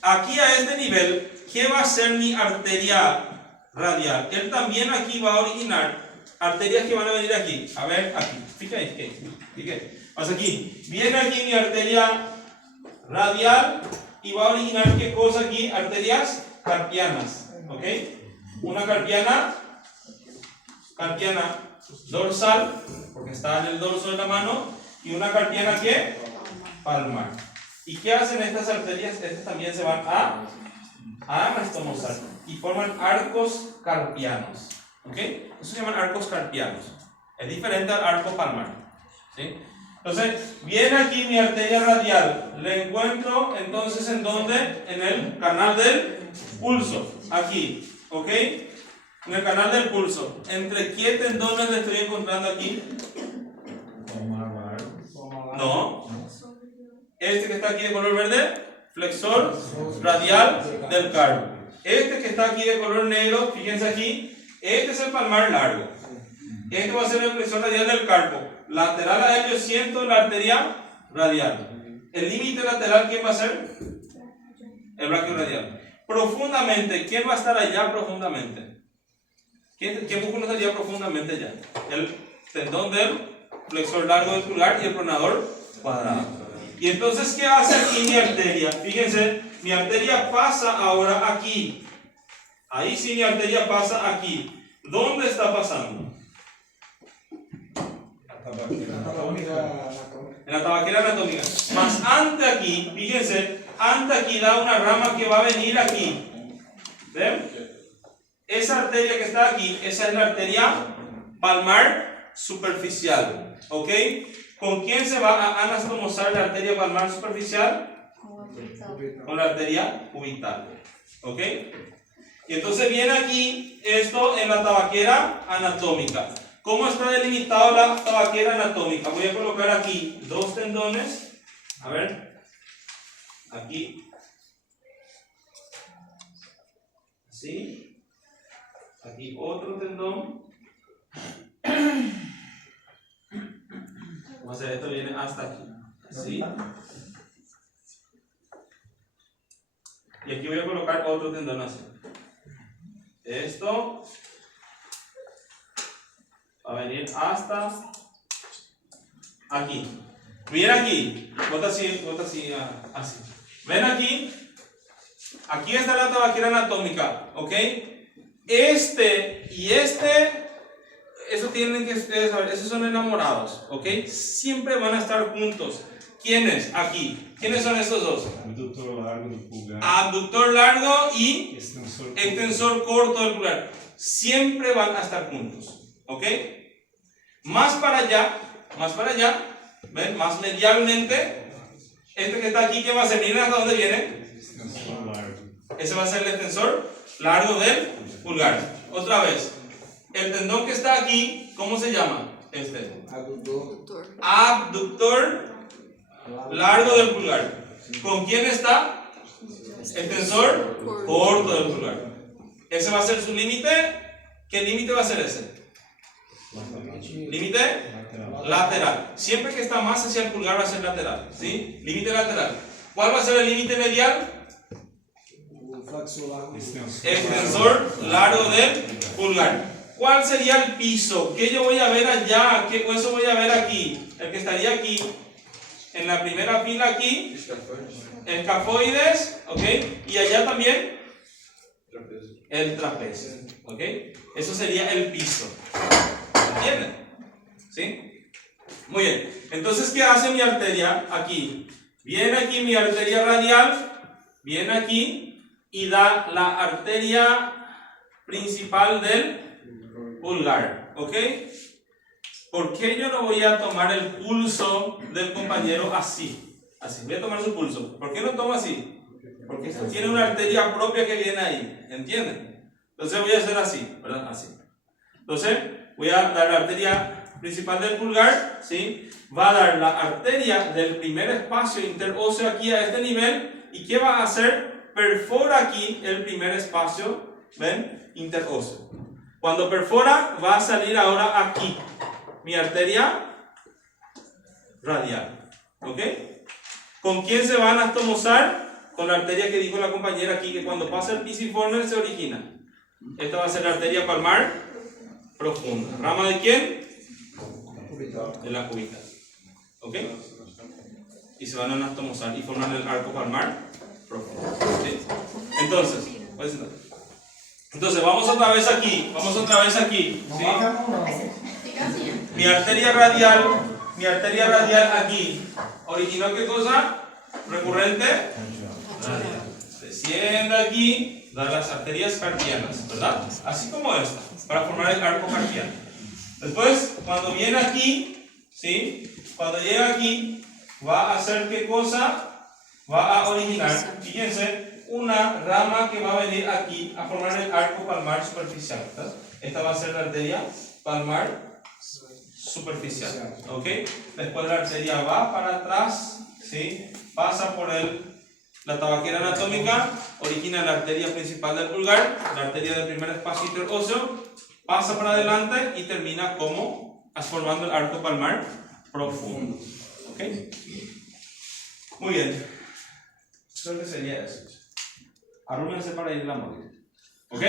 aquí a este nivel, ¿qué va a ser mi arteria radial? Él también aquí va a originar arterias que van a venir aquí. A ver, aquí. Fíjate. Pasa aquí. Viene aquí mi arteria radial y va a originar ¿qué cosa aquí? Arterias carpianas. ¿Ok? Una carpiana dorsal, porque está en el dorso de la mano, y una carpiana ¿qué? Palmar. ¿Y qué hacen estas arterias? Estas también se van a anastomosar y forman arcos carpianos. ¿Ok? Eso se llaman arcos carpianos. Es diferente al arco palmar. ¿Sí? Entonces, viene aquí mi arteria radial. Le encuentro entonces en dónde? En el canal del pulso. Aquí. ¿Ok? En el canal del pulso. ¿Entre qué tendones le estoy encontrando aquí? No. Este que está aquí de color verde, flexor radial del carpo. Este que está aquí de color negro, fíjense aquí, este es el palmar largo. Este va a ser el flexor radial del carpo. Lateral a él yo siento la arteria radial. El límite lateral, ¿quién va a ser? El braquio radial. Profundamente, ¿quién va a estar allá profundamente? ¿Qué músculo estaría profundamente allá? El tendón del flexor largo del pulgar y el pronador cuadrado. Y entonces, ¿qué hace aquí mi arteria? Fíjense, mi arteria pasa ahora aquí. Ahí sí mi arteria pasa aquí. ¿Dónde está pasando? En la tabaquera anatómica. Más ante aquí, fíjense, ante aquí da una rama que va a venir aquí. ¿Ven? Esa arteria que está aquí, esa es la arteria palmar superficial. ¿Ok? ¿Con quién se va a anastomosar la arteria palmar superficial? Con la arteria cubital. ¿Ok? Y entonces viene aquí esto en la tabaquera anatómica. ¿Cómo está delimitado la tabaquera anatómica? Voy a colocar aquí dos tendones. A ver. Aquí. Así. Aquí otro tendón. Vamos a hacer esto, viene hasta aquí. Así. Y aquí voy a colocar otro tendón así. Esto va a venir hasta aquí. Miren aquí, bota así, así. Ven aquí, aquí está la tabaquera anatómica, ¿ok? Este y este, eso tienen que ustedes saber, esos son enamorados, ¿ok? Siempre van a estar juntos. ¿Quiénes? Aquí. ¿Quiénes son estos dos? Abductor largo del pulgar. Abductor largo y Extensor. extensor corto del pulgar. Siempre van a estar juntos, ¿ok? Más para allá, ¿ven? Más medialmente, este que está aquí, ¿qué va a ser? Miren hasta dónde viene. Extensor largo. Ese va a ser el extensor largo del pulgar. Otra vez, el tendón que está aquí, ¿cómo se llama? Este. Adutor. Abductor largo del pulgar. ¿Con quién está? Extensor corto del pulgar. Ese va a ser su límite. ¿Qué límite va a ser ese? Límite lateral. Siempre que está más hacia el pulgar va a ser lateral. ¿Sí? Límite lateral. ¿Cuál va a ser el límite medial? Extensor largo del pulgar. ¿Cuál sería el piso? ¿Qué yo voy a ver allá? ¿Qué hueso voy a ver aquí? El que estaría aquí. En la primera fila aquí. Escafoides. ¿Ok? Y allá también. El trapecio. ¿Ok? Eso sería el piso. ¿Entienden? ¿Sí? Muy bien. Entonces, ¿qué hace mi arteria aquí? Viene aquí mi arteria radial. Viene aquí. Y da la arteria principal del pulgar. ¿Ok? ¿Por qué yo no voy a tomar el pulso del compañero así? Así. Voy a tomar su pulso. ¿Por qué no tomo así? Porque esto tiene una arteria propia que viene ahí. ¿Entienden? Entonces voy a hacer así, ¿verdad? Así. Entonces voy a dar la arteria principal del pulgar, ¿sí? Va a dar la arteria del primer espacio interóseo aquí a este nivel. ¿Y qué va a hacer? Perfora aquí el primer espacio, ¿ven? Interóseo. Cuando perfora, va a salir ahora aquí mi arteria radial. ¿Ok? ¿Con quién se va a anastomosar? Con la arteria que dijo la compañera aquí, que cuando pasa el pisiforme se origina. Esta va a ser la arteria palmar profunda. ¿Rama de quién? De la cubital. ¿Ok? Y se van a anastomosar y forman el arco palmar profundo. ¿Sí? Entonces, vamos otra vez aquí. ¿Sí? Mi arteria radial aquí. ¿Originó qué cosa? Recurrente. Desciende aquí, da las arterias carpianas, ¿verdad? Así como esta, para formar el arco carpiano. Después, cuando viene aquí, ¿sí? Cuando llega aquí, va a hacer qué cosa? Va a originar, fíjense, una rama que va a venir aquí a formar el arco palmar superficial, ¿verdad? Esta va a ser la arteria palmar superficial, ¿ok? Después la arteria va para atrás, ¿sí? Pasa por la tabaquera anatómica, origina la arteria principal del pulgar, la arteria del primer espacio interóseo, pasa para adelante y termina como formando el arco palmar profundo, ¿ok? Muy bien. Creo que sería eso. Arrúmense para ir a la móvil. ¿Ok?